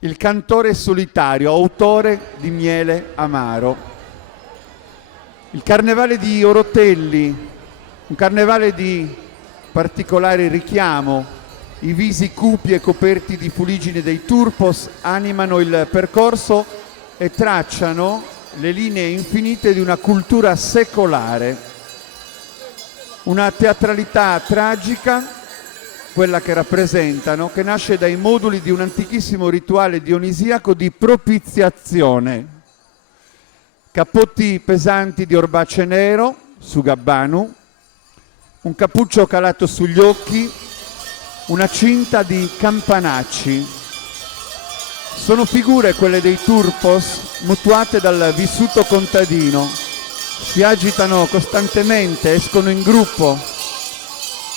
il cantore solitario, autore di Miele Amaro. Il carnevale di Orotelli, un carnevale di particolare richiamo, i visi cupi e coperti di fuliggine dei Turpos animano il percorso e tracciano le linee infinite di una cultura secolare, una teatralità tragica, quella che rappresentano, che nasce dai moduli di un antichissimo rituale dionisiaco di propiziazione. Cappotti pesanti di orbace nero su Gabbanu, un cappuccio calato sugli occhi, una cinta di campanacci. Sono figure, quelle dei Turpos, mutuate dal vissuto contadino. Si agitano costantemente, escono in gruppo.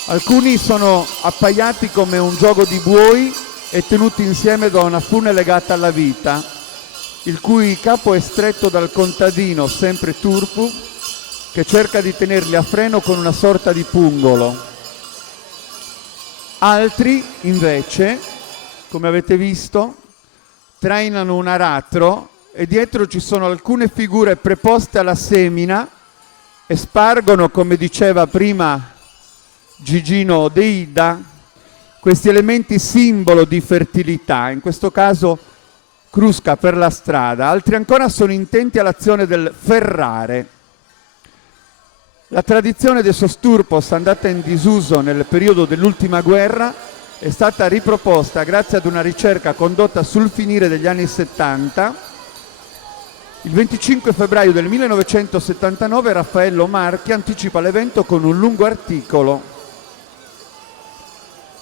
Alcuni sono appaiati come un gioco di buoi e tenuti insieme da una fune legata alla vita, il cui capo è stretto dal contadino, sempre turpu, che cerca di tenerli a freno con una sorta di pungolo. Altri, invece, come avete visto, trainano un aratro e dietro ci sono alcune figure preposte alla semina e spargono, come diceva prima Gigino Deida, questi elementi simbolo di fertilità, in questo caso crusca per la strada. Altri ancora sono intenti all'azione del ferrare. La tradizione dei Sosturpos, andata in disuso nel periodo dell'ultima guerra, è stata riproposta grazie ad una ricerca condotta sul finire degli anni 70. Il 25 febbraio del 1979 Raffaello Marchi anticipa l'evento con un lungo articolo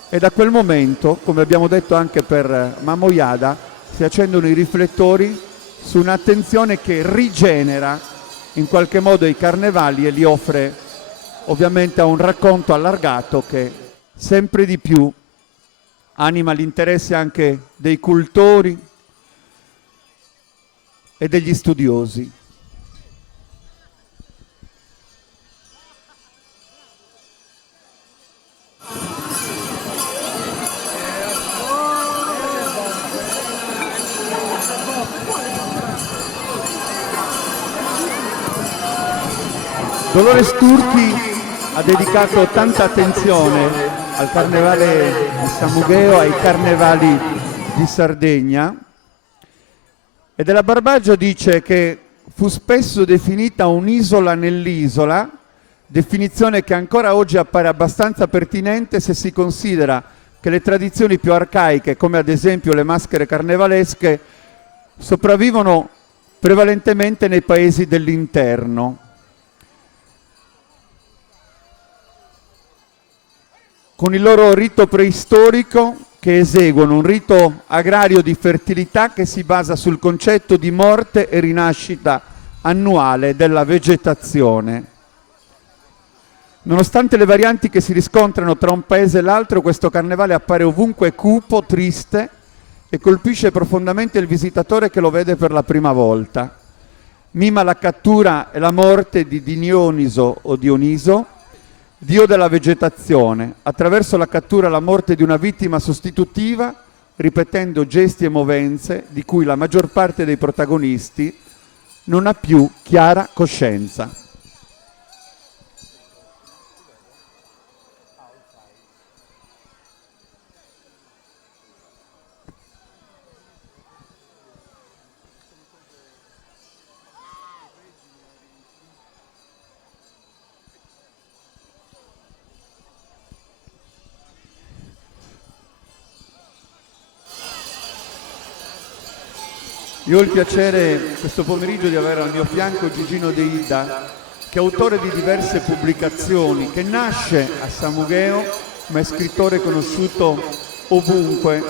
e da quel momento, come abbiamo detto anche per Mamoiada, si accendono i riflettori su un'attenzione che rigenera in qualche modo i carnevali e li offre ovviamente a un racconto allargato che sempre di più anima l'interesse anche dei cultori e degli studiosi. Dolores Turchi ha dedicato tanta attenzione al carnevale di Samugheo, ai carnevali di Sardegna, e della Barbaggio dice che fu spesso definita un'isola nell'isola, definizione che ancora oggi appare abbastanza pertinente se si considera che le tradizioni più arcaiche, come ad esempio le maschere carnevalesche, sopravvivono prevalentemente nei paesi dell'interno. Con il loro rito preistorico che eseguono, un rito agrario di fertilità che si basa sul concetto di morte e rinascita annuale della vegetazione. Nonostante le varianti che si riscontrano tra un paese e l'altro, questo carnevale appare ovunque cupo, triste e colpisce profondamente il visitatore che lo vede per la prima volta. Mima la cattura e la morte di Dioniso o Dioniso, dio della vegetazione, attraverso la cattura e la morte di una vittima sostitutiva, ripetendo gesti e movenze di cui la maggior parte dei protagonisti non ha più chiara coscienza. Io ho il piacere questo pomeriggio di avere al mio fianco Gigino De Ida, che è autore di diverse pubblicazioni, che nasce a Samugheo, ma è scrittore conosciuto ovunque.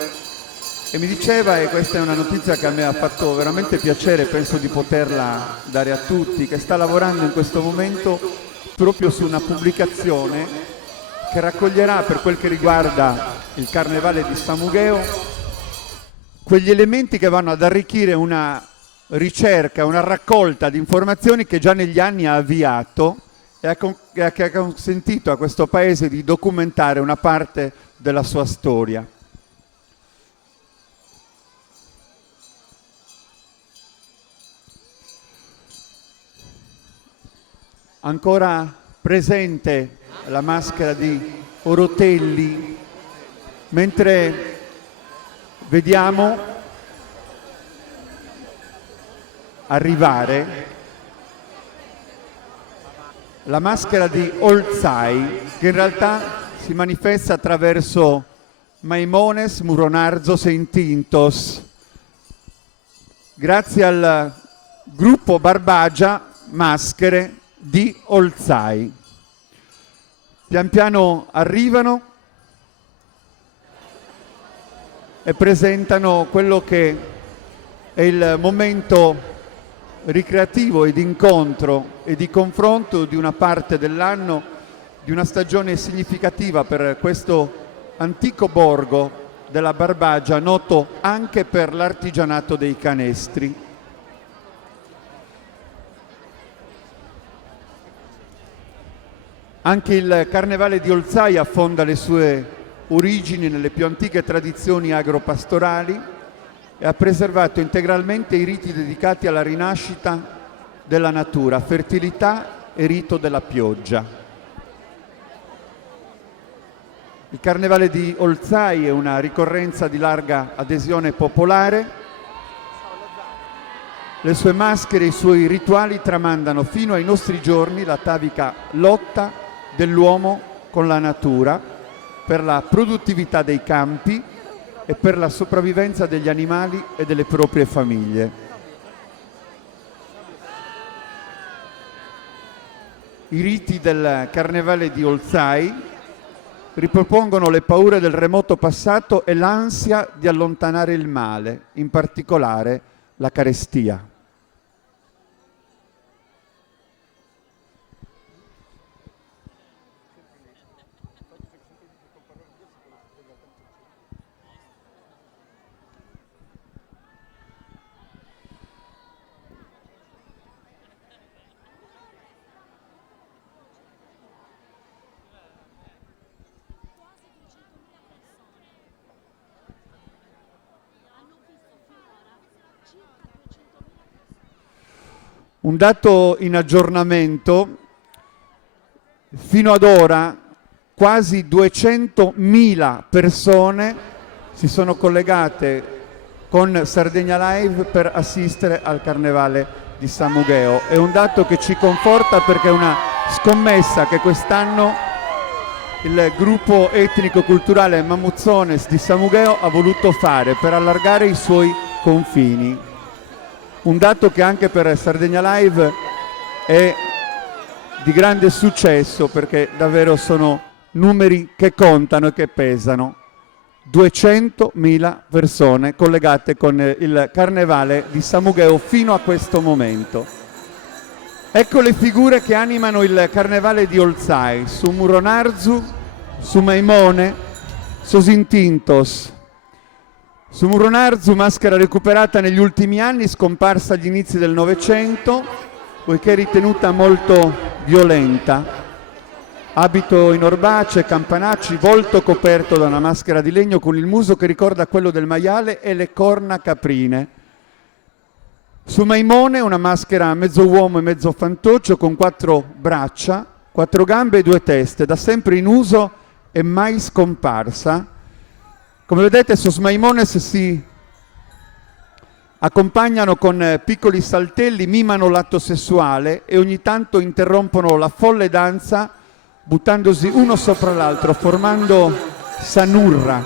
E mi diceva, e questa è una notizia che a me ha fatto veramente piacere, penso di poterla dare a tutti, che sta lavorando in questo momento proprio su una pubblicazione che raccoglierà, per quel che riguarda il Carnevale di Samugheo, quegli elementi che vanno ad arricchire una ricerca, una raccolta di informazioni che già negli anni ha avviato e che ha consentito a questo paese di documentare una parte della sua storia. Ancora presente la maschera di Orotelli, mentre vediamo arrivare la maschera di Olzai, che in realtà si manifesta attraverso Maimones Muronarzos e Intintos. Grazie al gruppo Barbagia, maschere di Olzai. Pian piano arrivano e presentano quello che è il momento ricreativo e di incontro e di confronto di una parte dell'anno, di una stagione significativa per questo antico borgo della Barbagia, noto anche per l'artigianato dei canestri. Anche il Carnevale di Olzai affonda le sue origini nelle più antiche tradizioni agropastorali e ha preservato integralmente i riti dedicati alla rinascita della natura, fertilità e rito della pioggia. Il Carnevale di Olzai è una ricorrenza di larga adesione popolare. Le sue maschere e i suoi rituali tramandano fino ai nostri giorni l'atavica lotta dell'uomo con la natura per la produttività dei campi e per la sopravvivenza degli animali e delle proprie famiglie. I riti del Carnevale di Olzai ripropongono le paure del remoto passato e l'ansia di allontanare il male, in particolare la carestia. Un dato in aggiornamento: fino ad ora quasi 200.000 persone si sono collegate con Sardegna Live per assistere al Carnevale di Samugheo. È un dato che ci conforta perché è una scommessa che quest'anno il gruppo etnico-culturale Mamuzzones di Samugheo ha voluto fare per allargare i suoi confini. un dato che anche per Sardegna Live è di grande successo, perché davvero sono numeri che contano e che pesano. 200.000 persone collegate con il Carnevale di Samugheo fino a questo momento. Ecco le figure che animano il Carnevale di Olzai: su Muronarzu, su Maimone, Sosintintos. Su Muronarzu, maschera recuperata negli ultimi anni, scomparsa agli inizi del Novecento, poiché ritenuta molto violenta. Abito in orbace, campanacci, volto coperto da una maschera di legno con il muso che ricorda quello del maiale e le corna caprine. Su Maimone una maschera mezzo uomo e mezzo fantoccio con 4 braccia, 4 gambe e 2 teste, da sempre in uso e mai scomparsa. Come vedete su Maimones si accompagnano con piccoli saltelli, mimano l'atto sessuale e ogni tanto interrompono la folle danza buttandosi uno sopra l'altro, formando sanurra.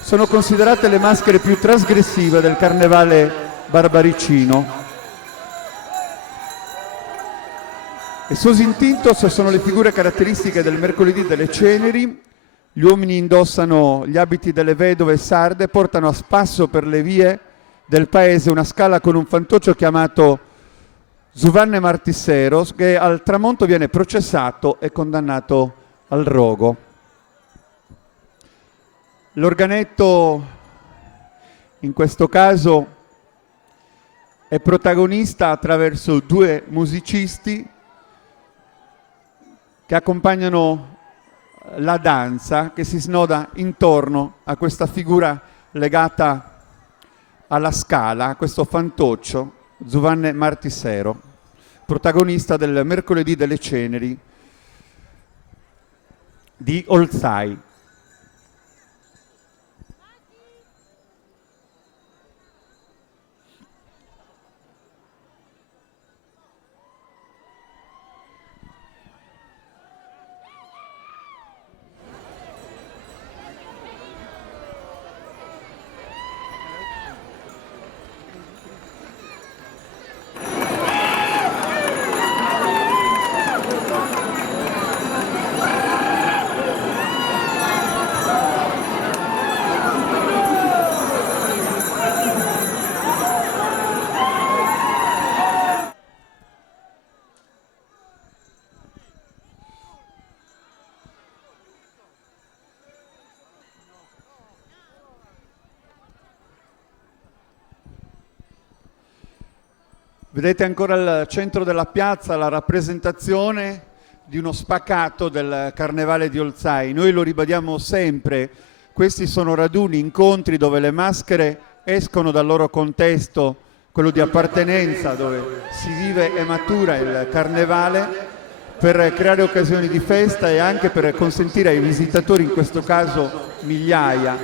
Sono considerate le maschere più trasgressive del carnevale barbaricino. E Sosintintos sono le figure caratteristiche del mercoledì delle ceneri. Gli uomini indossano gli abiti delle vedove sarde e portano a spasso per le vie del paese una scala con un fantoccio chiamato Zuvanne Martisseros, che al tramonto viene processato e condannato al rogo. L'organetto in questo caso è protagonista attraverso 2 musicisti che accompagnano la danza che si snoda intorno a questa figura legata alla scala, a questo fantoccio, Zuvanne Martissero, protagonista del mercoledì delle ceneri di Olzai. Vedete ancora al centro della piazza la rappresentazione di uno spaccato del Carnevale di Olzai. Noi lo ribadiamo sempre, questi sono raduni, incontri dove le maschere escono dal loro contesto, quello di appartenenza, dove si vive e matura il Carnevale, per creare occasioni di festa e anche per consentire ai visitatori, in questo caso migliaia,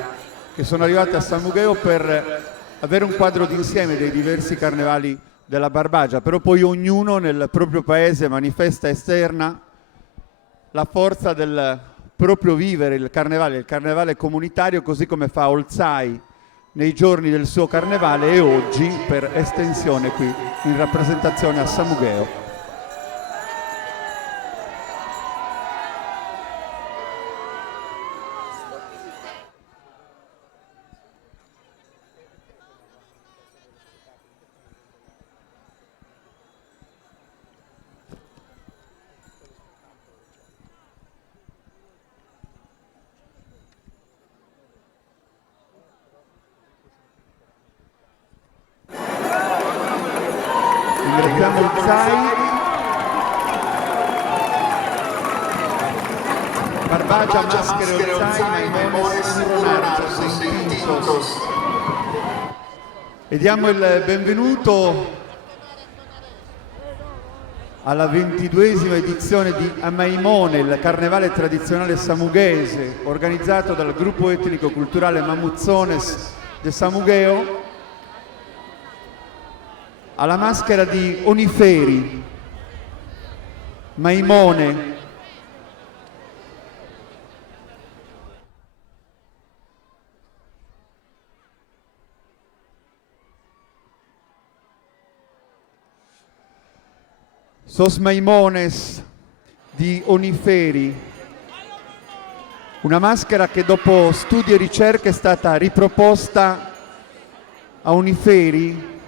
che sono arrivati a Samugheo per avere un quadro d'insieme dei diversi carnevali della Barbagia, però poi ognuno nel proprio paese manifesta esterna la forza del proprio vivere il carnevale comunitario, così come fa Olzai nei giorni del suo carnevale e oggi per estensione qui in rappresentazione a Samugheo. Ringraziamo Olzai, Barbagia, maschere Olzai, Maimone, Muronarzu, Sosintintos. E diamo il benvenuto alla 22esima edizione di Amaimone, il carnevale tradizionale samughese, organizzato dal gruppo etnico-culturale Mamuzzones de Samugheo, alla maschera di Oniferi, Maimone, Sos Maimones di Oniferi, una maschera che dopo studi e ricerche è stata riproposta a Oniferi.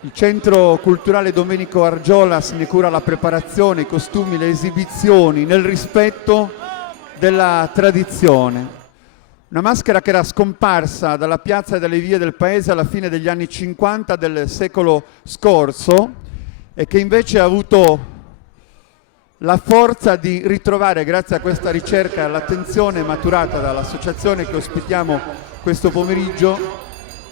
Il Centro Culturale Domenico Argiola se ne cura la preparazione, i costumi, le esibizioni, nel rispetto della tradizione. Una maschera che era scomparsa dalla piazza e dalle vie del paese alla fine degli anni 50 del secolo scorso e che invece ha avuto la forza di ritrovare, grazie a questa ricerca e all'attenzione maturata dall'associazione che ospitiamo questo pomeriggio,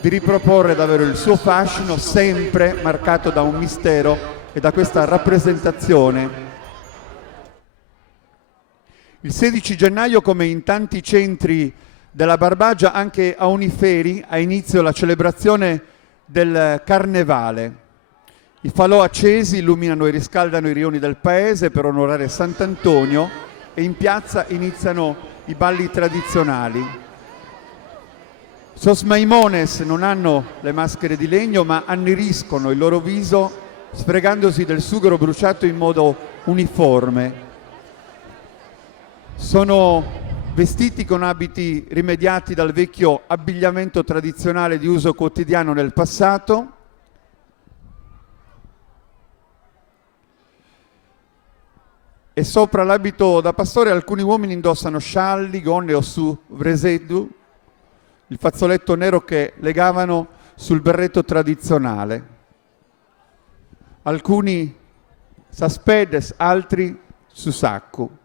di riproporre davvero il suo fascino, sempre marcato da un mistero e da questa rappresentazione. Il 16 gennaio, come in tanti centri della Barbagia, anche a Oniferi ha inizio la celebrazione del Carnevale. I falò accesi illuminano e riscaldano i rioni del paese per onorare Sant'Antonio e in piazza iniziano i balli tradizionali. Sos Maimones non hanno le maschere di legno, ma anneriscono il loro viso sfregandosi del sughero bruciato in modo uniforme. Sono vestiti con abiti rimediati dal vecchio abbigliamento tradizionale di uso quotidiano nel passato. E sopra l'abito da pastore alcuni uomini indossano scialli, gonne o su vresedu, il fazzoletto nero che legavano sul berretto tradizionale. Alcuni saspedes, altri su sacco.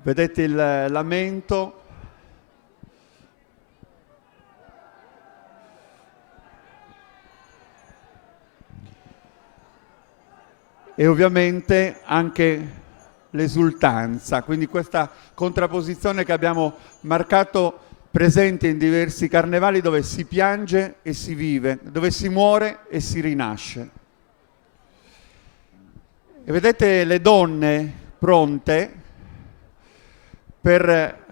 Vedete il lamento. E ovviamente anche l'esultanza, quindi questa contrapposizione che abbiamo marcato presente in diversi carnevali, dove si piange e si vive, dove si muore e si rinasce. E vedete le donne pronte per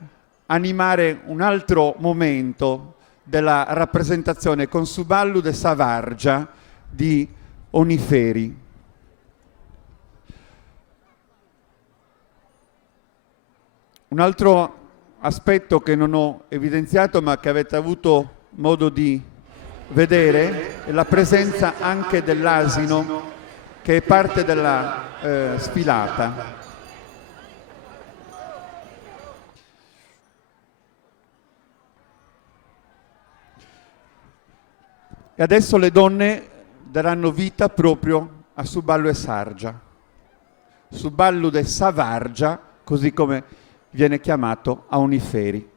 animare un altro momento della rappresentazione con Suballu de Savargia di Oniferi. Un altro aspetto che non ho evidenziato ma che avete avuto modo di vedere è la presenza anche dell'asino che è parte della sfilata. E adesso le donne daranno vita proprio a Suballu e Sargia. Suballu de Savargia, così come viene chiamato a Oniferi.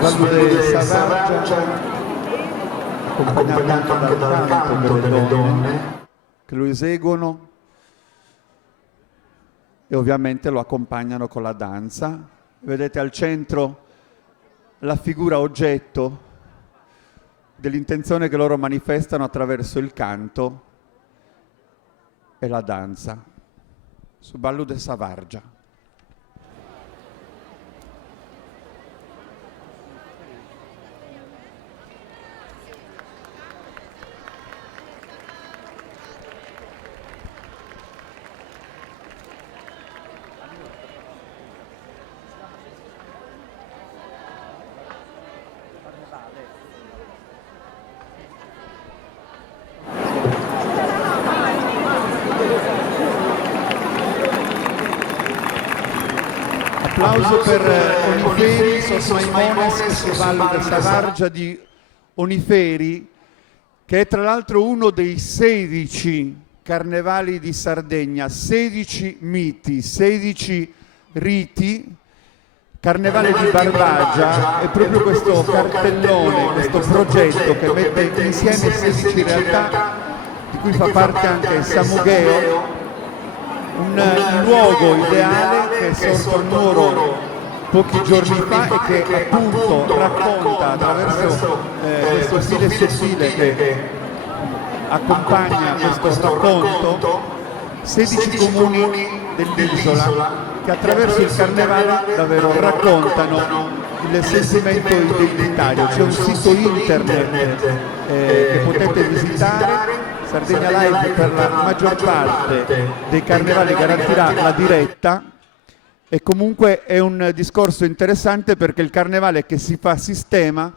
Suballu de Savargia, accompagnato anche dal canto delle donne che lo eseguono e ovviamente lo accompagnano con la danza. Vedete al centro la figura oggetto dell'intenzione che loro manifestano attraverso il canto e la danza. Su ballo de Savargia. Applauso per Oniferi, Sos Maimones, Cavallo de Savargia di Oniferi, che è tra l'altro uno dei 16 carnevali di Sardegna, 16 miti, 16 riti. Carnevale di Barbagia è proprio questo cartellone, questo progetto che mette insieme 16 realtà, di cui fa parte anche Samugheo, un luogo ideale che è sorto a Nuoro pochi giorni fa e che appunto racconta attraverso questo file sottile che accompagna questo racconto 16 comuni dell'isola che attraverso il carnevale davvero raccontano il sentimento identitario. C'è un sito internet che potete visitare. Sardegna Live per la maggior parte dei carnevali garantirà la diretta e comunque è un discorso interessante perché il carnevale che si fa sistema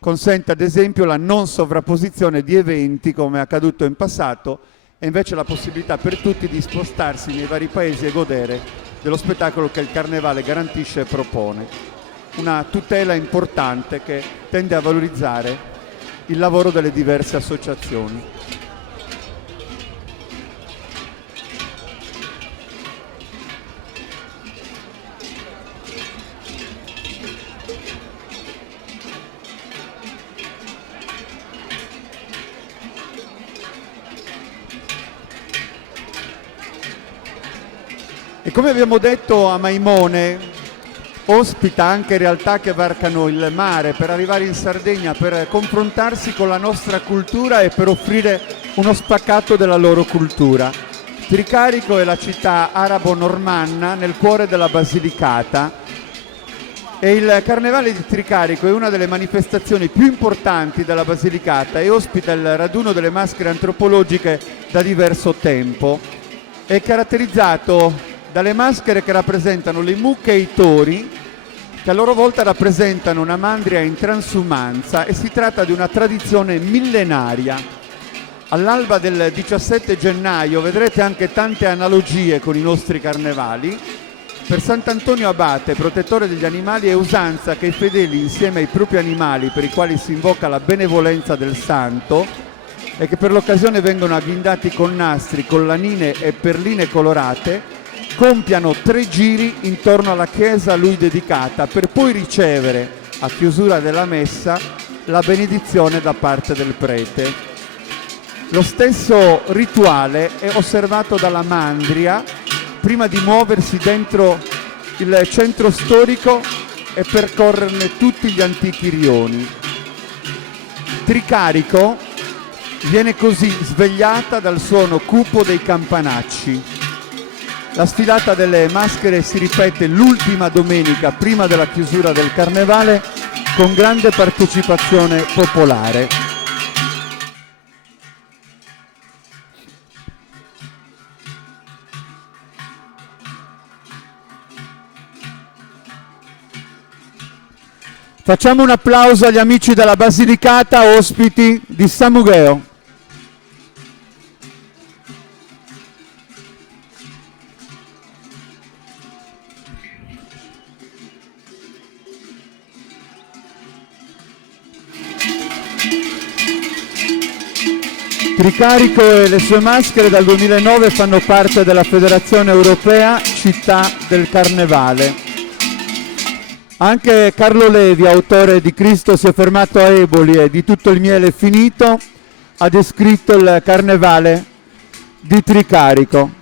consente ad esempio la non sovrapposizione di eventi come è accaduto in passato e invece la possibilità per tutti di spostarsi nei vari paesi e godere dello spettacolo che il carnevale garantisce e propone. Una tutela importante che tende a valorizzare il lavoro delle diverse associazioni. E come abbiamo detto, a Maimone ospita anche realtà che varcano il mare per arrivare in Sardegna, per confrontarsi con la nostra cultura e per offrire uno spaccato della loro cultura. Tricarico è la città arabo-normanna nel cuore della Basilicata e il Carnevale di Tricarico è una delle manifestazioni più importanti della Basilicata e ospita il raduno delle maschere antropologiche da diverso tempo. È caratterizzato dalle maschere che rappresentano le mucche e i tori, che a loro volta rappresentano una mandria in transumanza e si tratta di una tradizione millenaria. All'alba del 17 gennaio vedrete anche tante analogie con i nostri carnevali. Per Sant'Antonio Abate, protettore degli animali, è usanza che i fedeli, insieme ai propri animali per i quali si invoca la benevolenza del santo e che per l'occasione vengono agghindati con nastri, collanine e perline colorate, compiano 3 giri intorno alla chiesa a lui dedicata per poi ricevere, a chiusura della messa, la benedizione da parte del prete. Lo stesso rituale è osservato dalla mandria prima di muoversi dentro il centro storico e percorrerne tutti gli antichi rioni. Tricarico viene così svegliata dal suono cupo dei campanacci. La sfilata delle maschere si ripete l'ultima domenica prima della chiusura del carnevale con grande partecipazione popolare. Facciamo un applauso agli amici della Basilicata, ospiti di Samugheo. Tricarico e le sue maschere dal 2009 fanno parte della Federazione Europea Città del Carnevale. Anche Carlo Levi, autore di Cristo si è fermato a Eboli e di Tutto il miele è finito, ha descritto il Carnevale di Tricarico.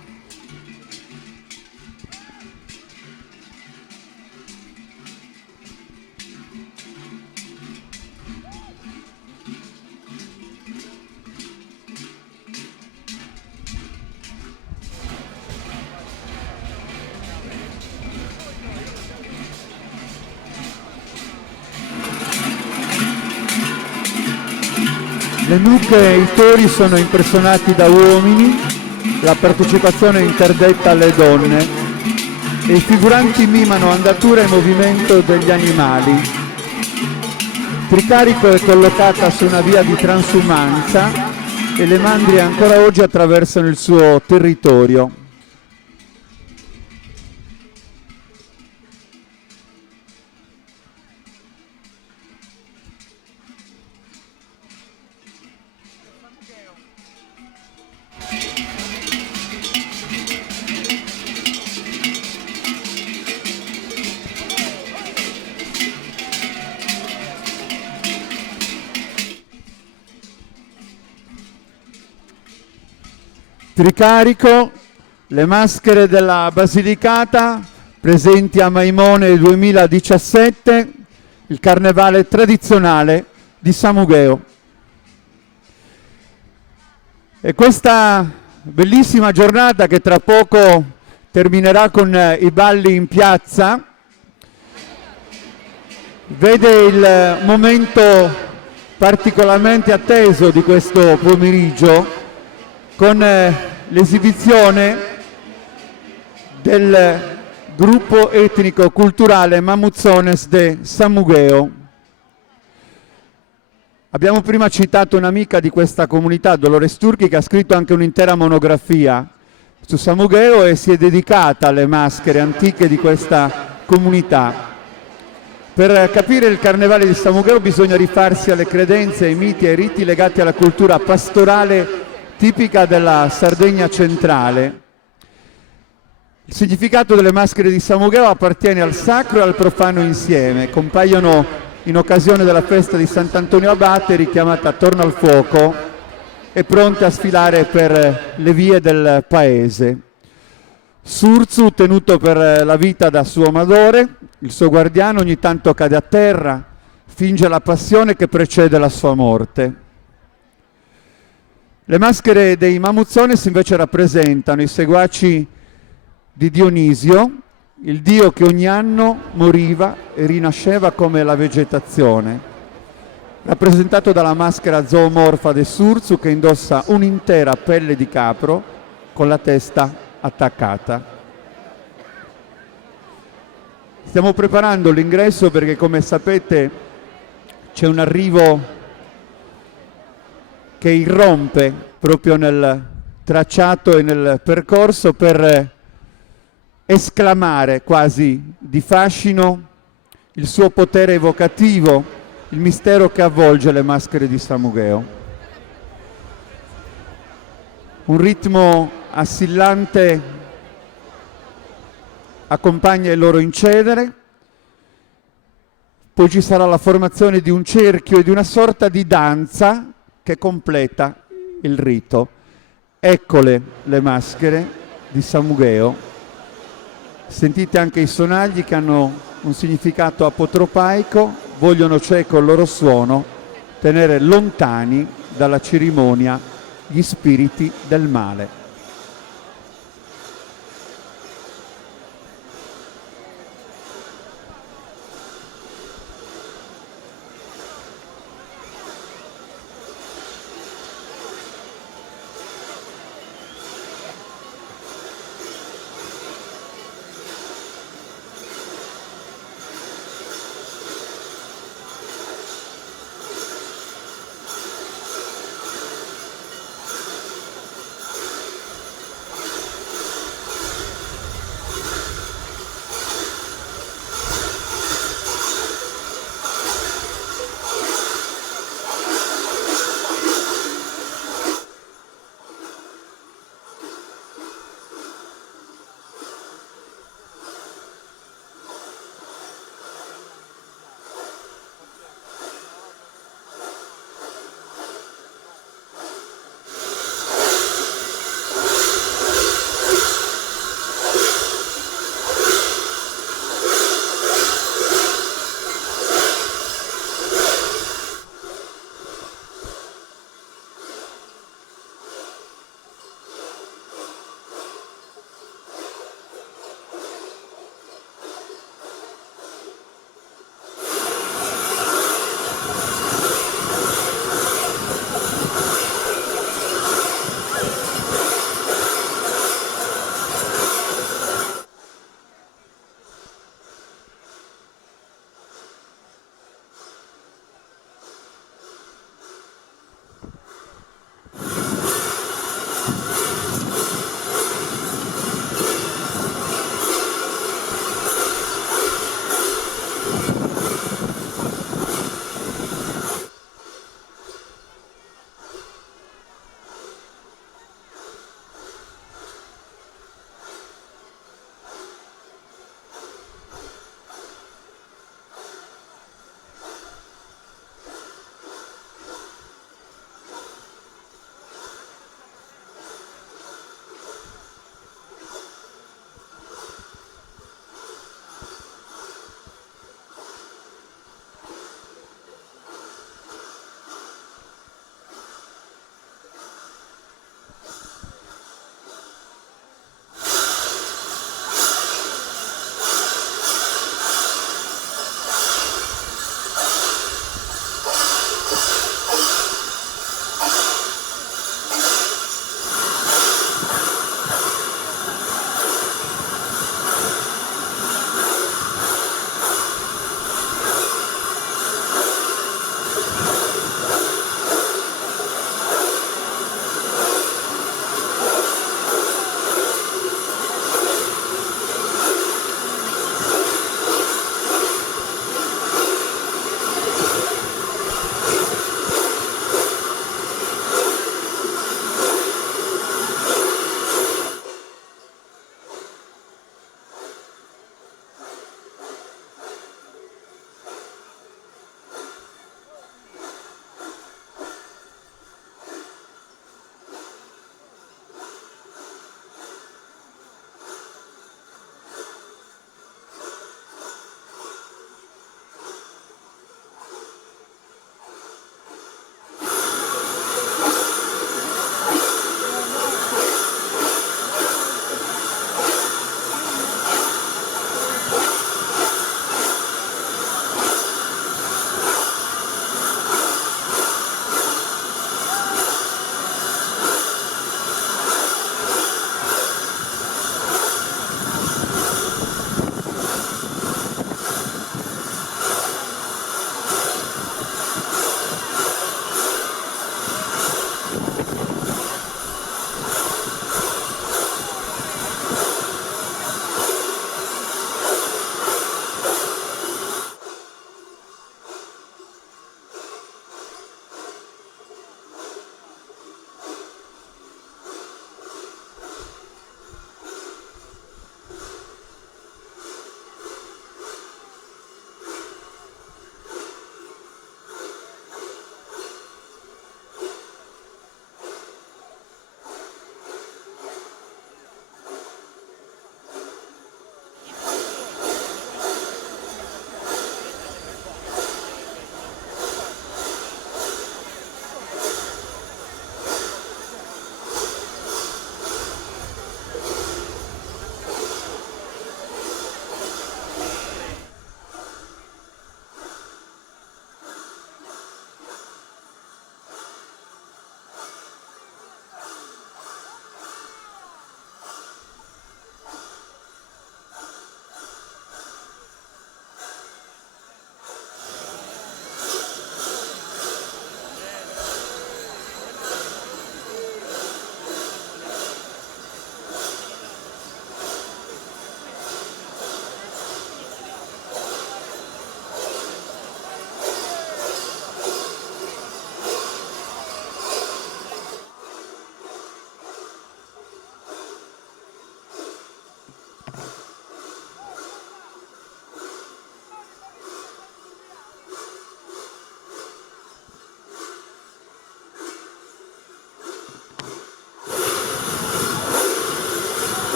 Le mucche e i tori sono impersonati da uomini, la partecipazione è interdetta alle donne e i figuranti mimano andatura e movimento degli animali. Tricarico è collocata su una via di transumanza e le mandrie ancora oggi attraversano il suo territorio. Tricarico, le maschere della Basilicata presenti a Maimone 2017, il carnevale tradizionale di Samugheo. E questa bellissima giornata che tra poco terminerà con i balli in piazza vede il momento particolarmente atteso di questo pomeriggio con l'esibizione del gruppo etnico-culturale Mamuzzones de Samugheo. Abbiamo prima citato un'amica di questa comunità, Dolores Turchi, che ha scritto anche un'intera monografia su Samugheo e si è dedicata alle maschere antiche di questa comunità. Per capire il carnevale di Samugheo bisogna rifarsi alle credenze, ai miti e ai riti legati alla cultura pastorale tipica della Sardegna centrale. Il significato delle maschere di Samugheo appartiene al sacro e al profano insieme. Compaiono in occasione della festa di Sant'Antonio Abate, richiamata attorno al fuoco, e pronte a sfilare per le vie del paese. Surzu, tenuto per la vita da suo amadore, il suo guardiano ogni tanto cade a terra, finge la passione che precede la sua morte. Le maschere dei Mamuzzones invece rappresentano i seguaci di Dionisio, il dio che ogni anno moriva e rinasceva come la vegetazione, rappresentato dalla maschera zoomorfa del Surzu che indossa un'intera pelle di capro con la testa attaccata. Stiamo preparando l'ingresso perché, come sapete, c'è un arrivo che irrompe proprio nel tracciato e nel percorso per esclamare quasi di fascino il suo potere evocativo, il mistero che avvolge le maschere di Samugheo. Un ritmo assillante accompagna il loro incedere, poi ci sarà la formazione di un cerchio e di una sorta di danza che completa il rito. Eccole le maschere di Samugheo. Sentite anche i sonagli che hanno un significato apotropaico, vogliono cioè col loro suono tenere lontani dalla cerimonia gli spiriti del male.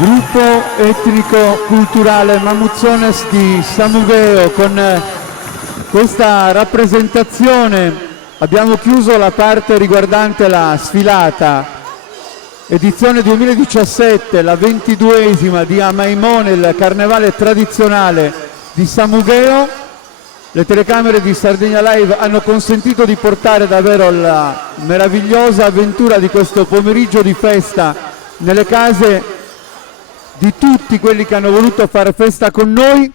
gruppo etnico-culturale Mamuzzones di Samugheo. Con questa rappresentazione abbiamo chiuso la parte riguardante la sfilata edizione 2017, la 22esima di Amaimone, il carnevale tradizionale di Samugheo. Le telecamere di Sardegna Live hanno consentito di portare davvero la meravigliosa avventura di questo pomeriggio di festa nelle case di tutti quelli che hanno voluto fare festa con noi.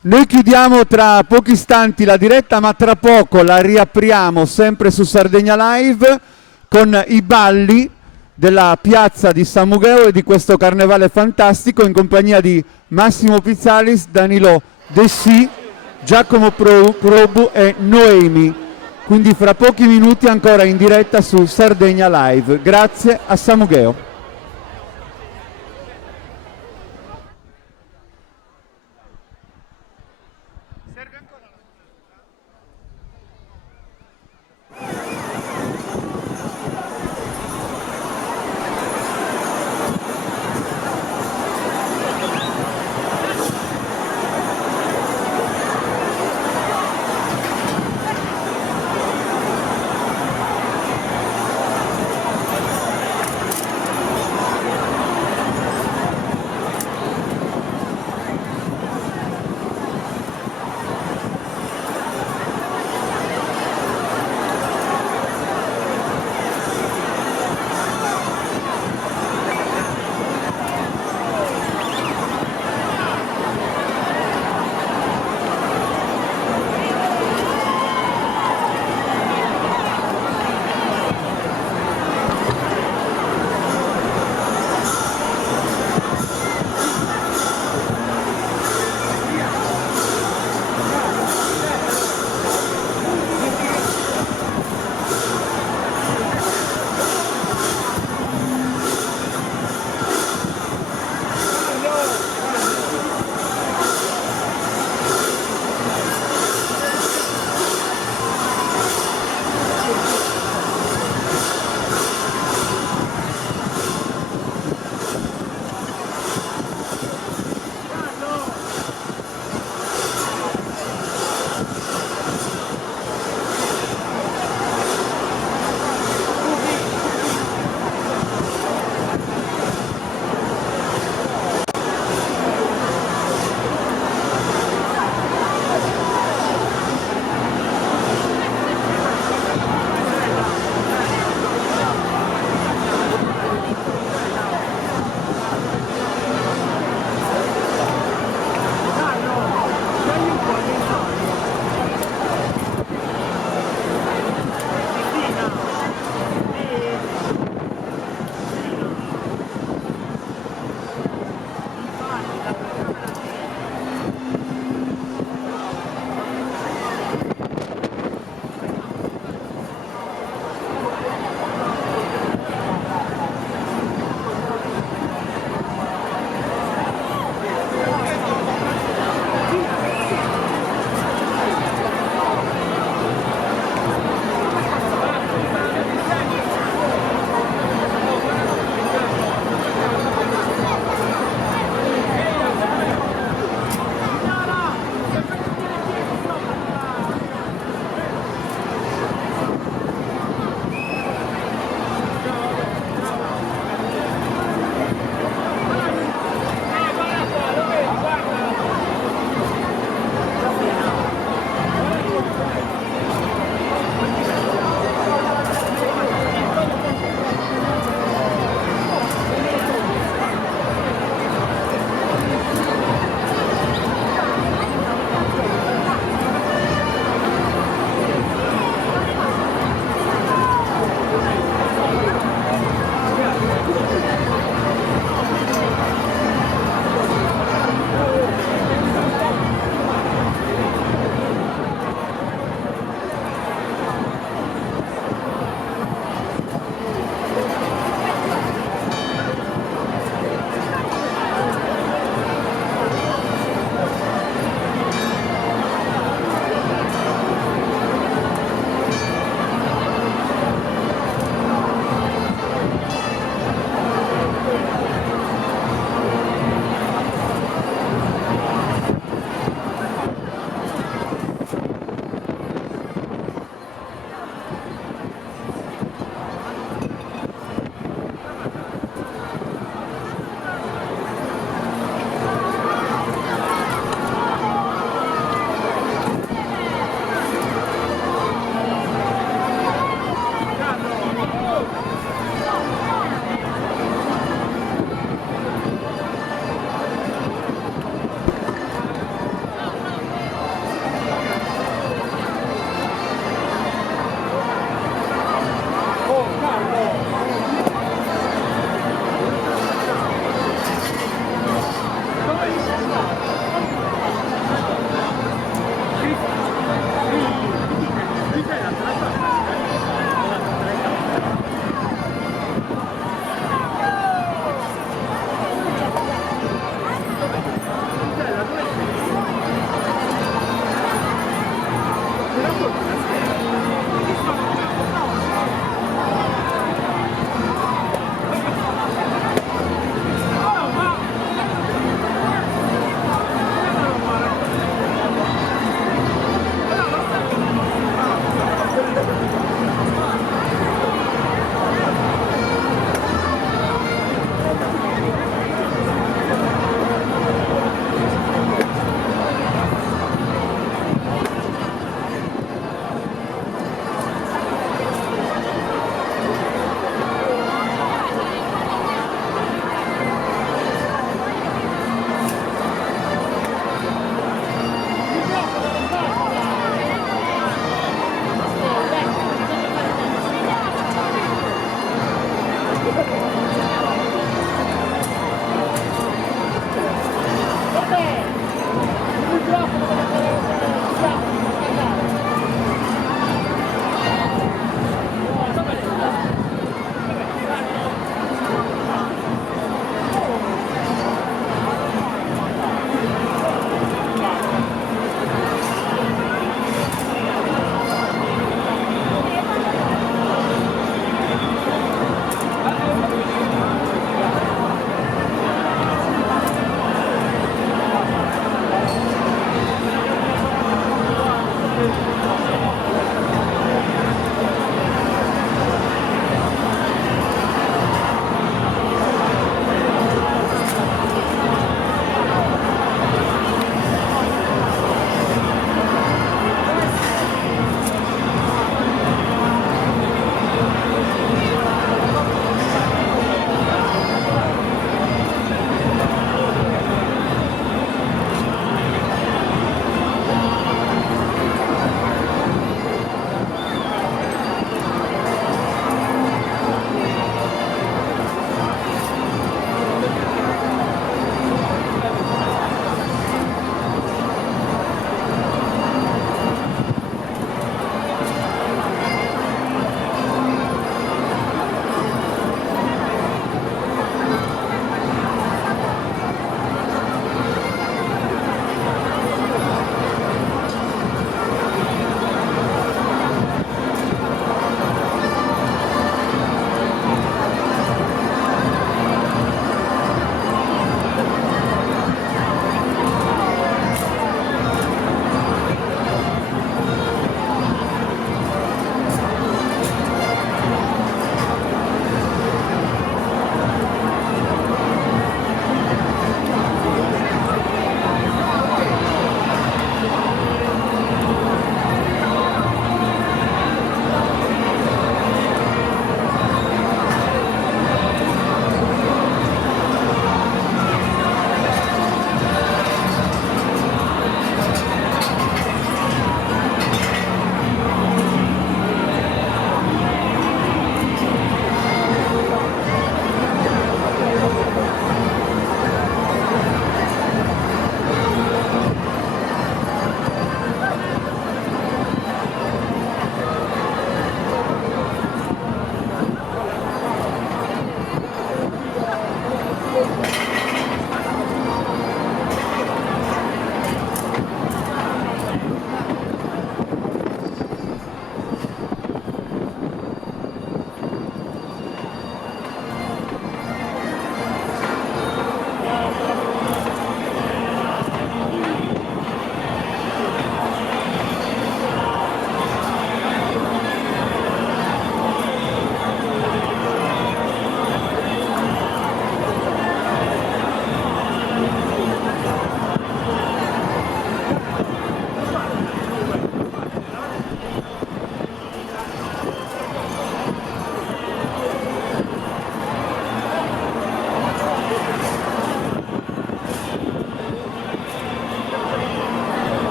Noi chiudiamo tra pochi istanti la diretta, ma tra poco la riapriamo sempre su Sardegna Live con i balli della piazza di Samugheo e di questo carnevale fantastico in compagnia di Massimo Pizzalis, Danilo Dessì, Giacomo Probu e Noemi. Quindi fra pochi minuti ancora in diretta su Sardegna Live. Grazie a Samugheo.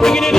Diggity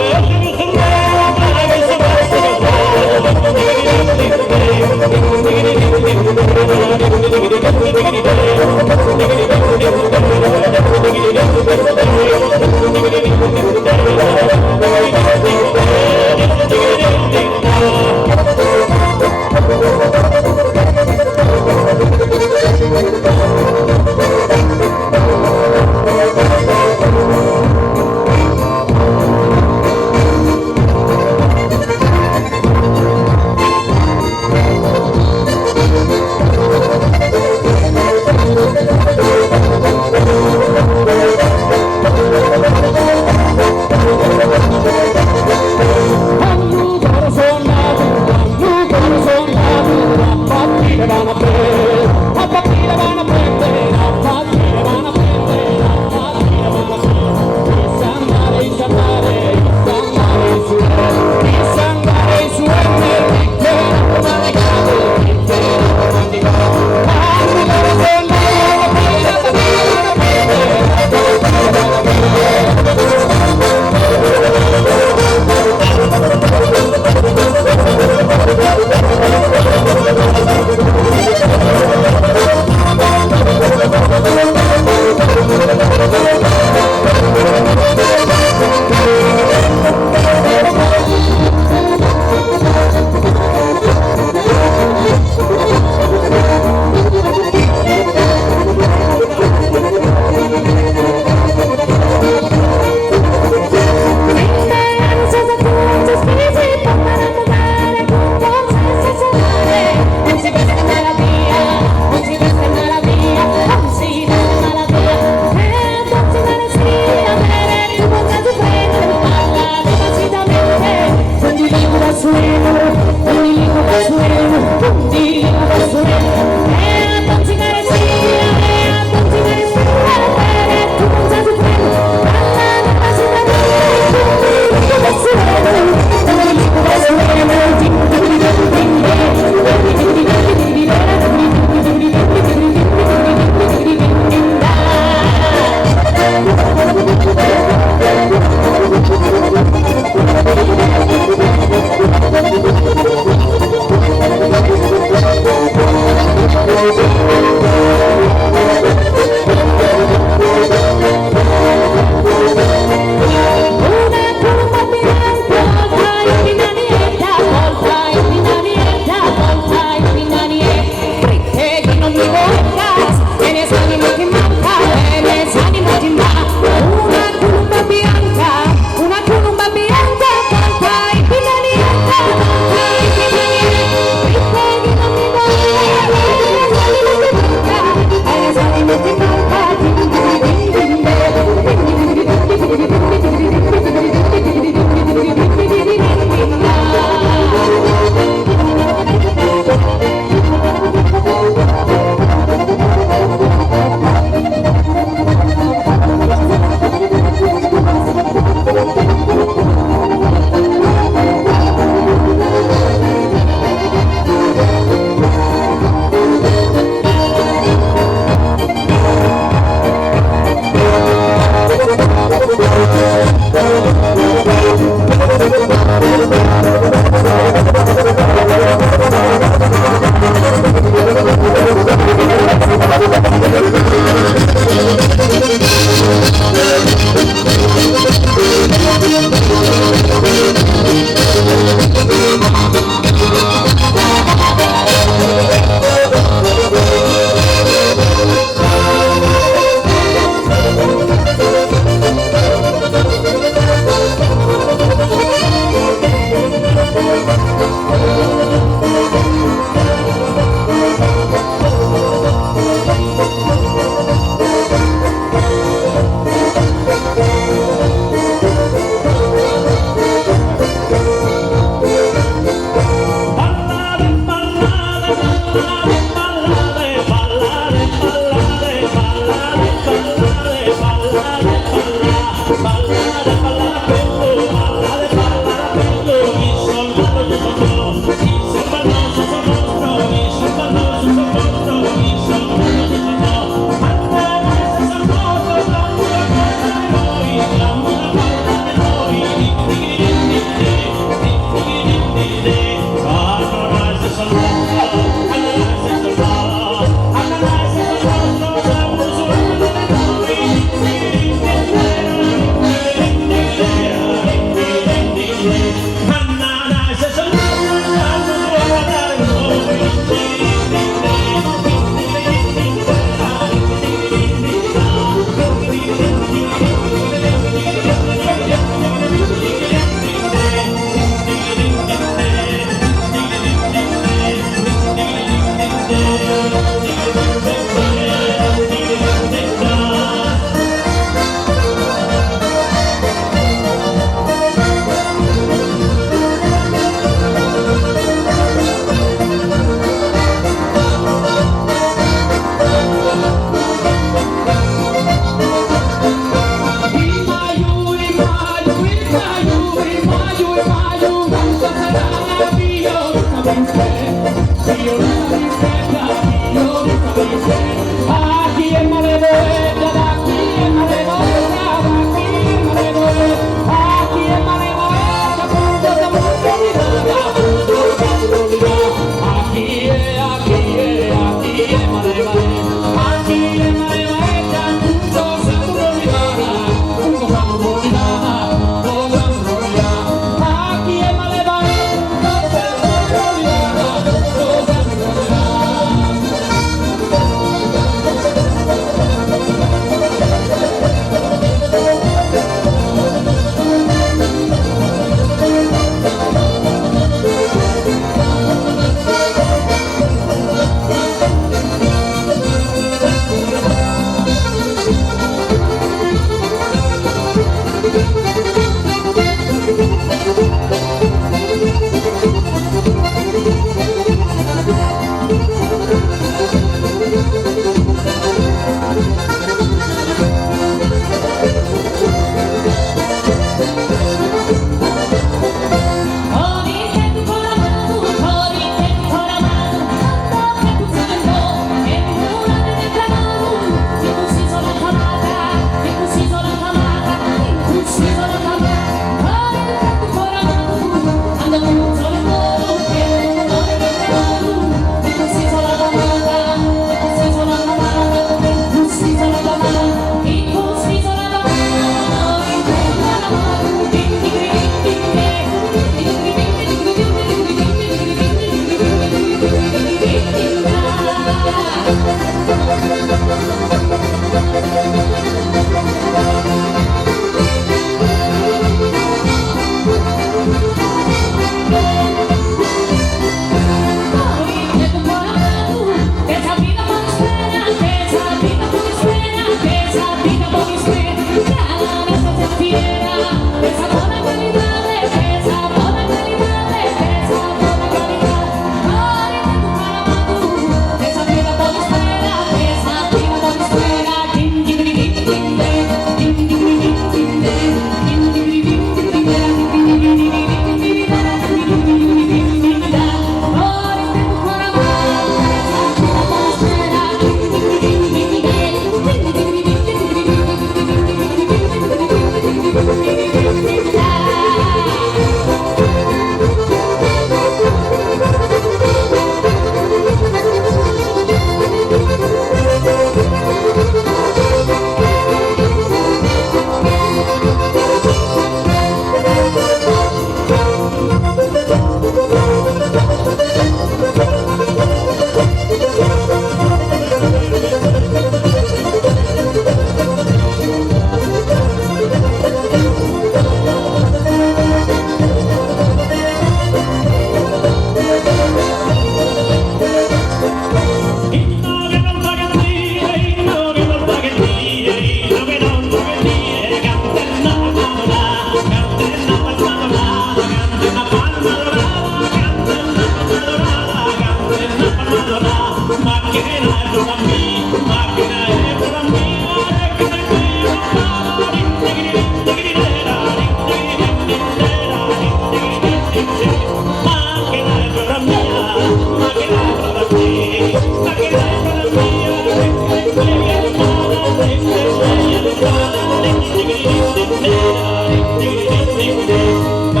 Ma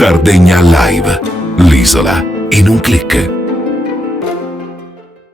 Sardegna Live, l'isola in un click.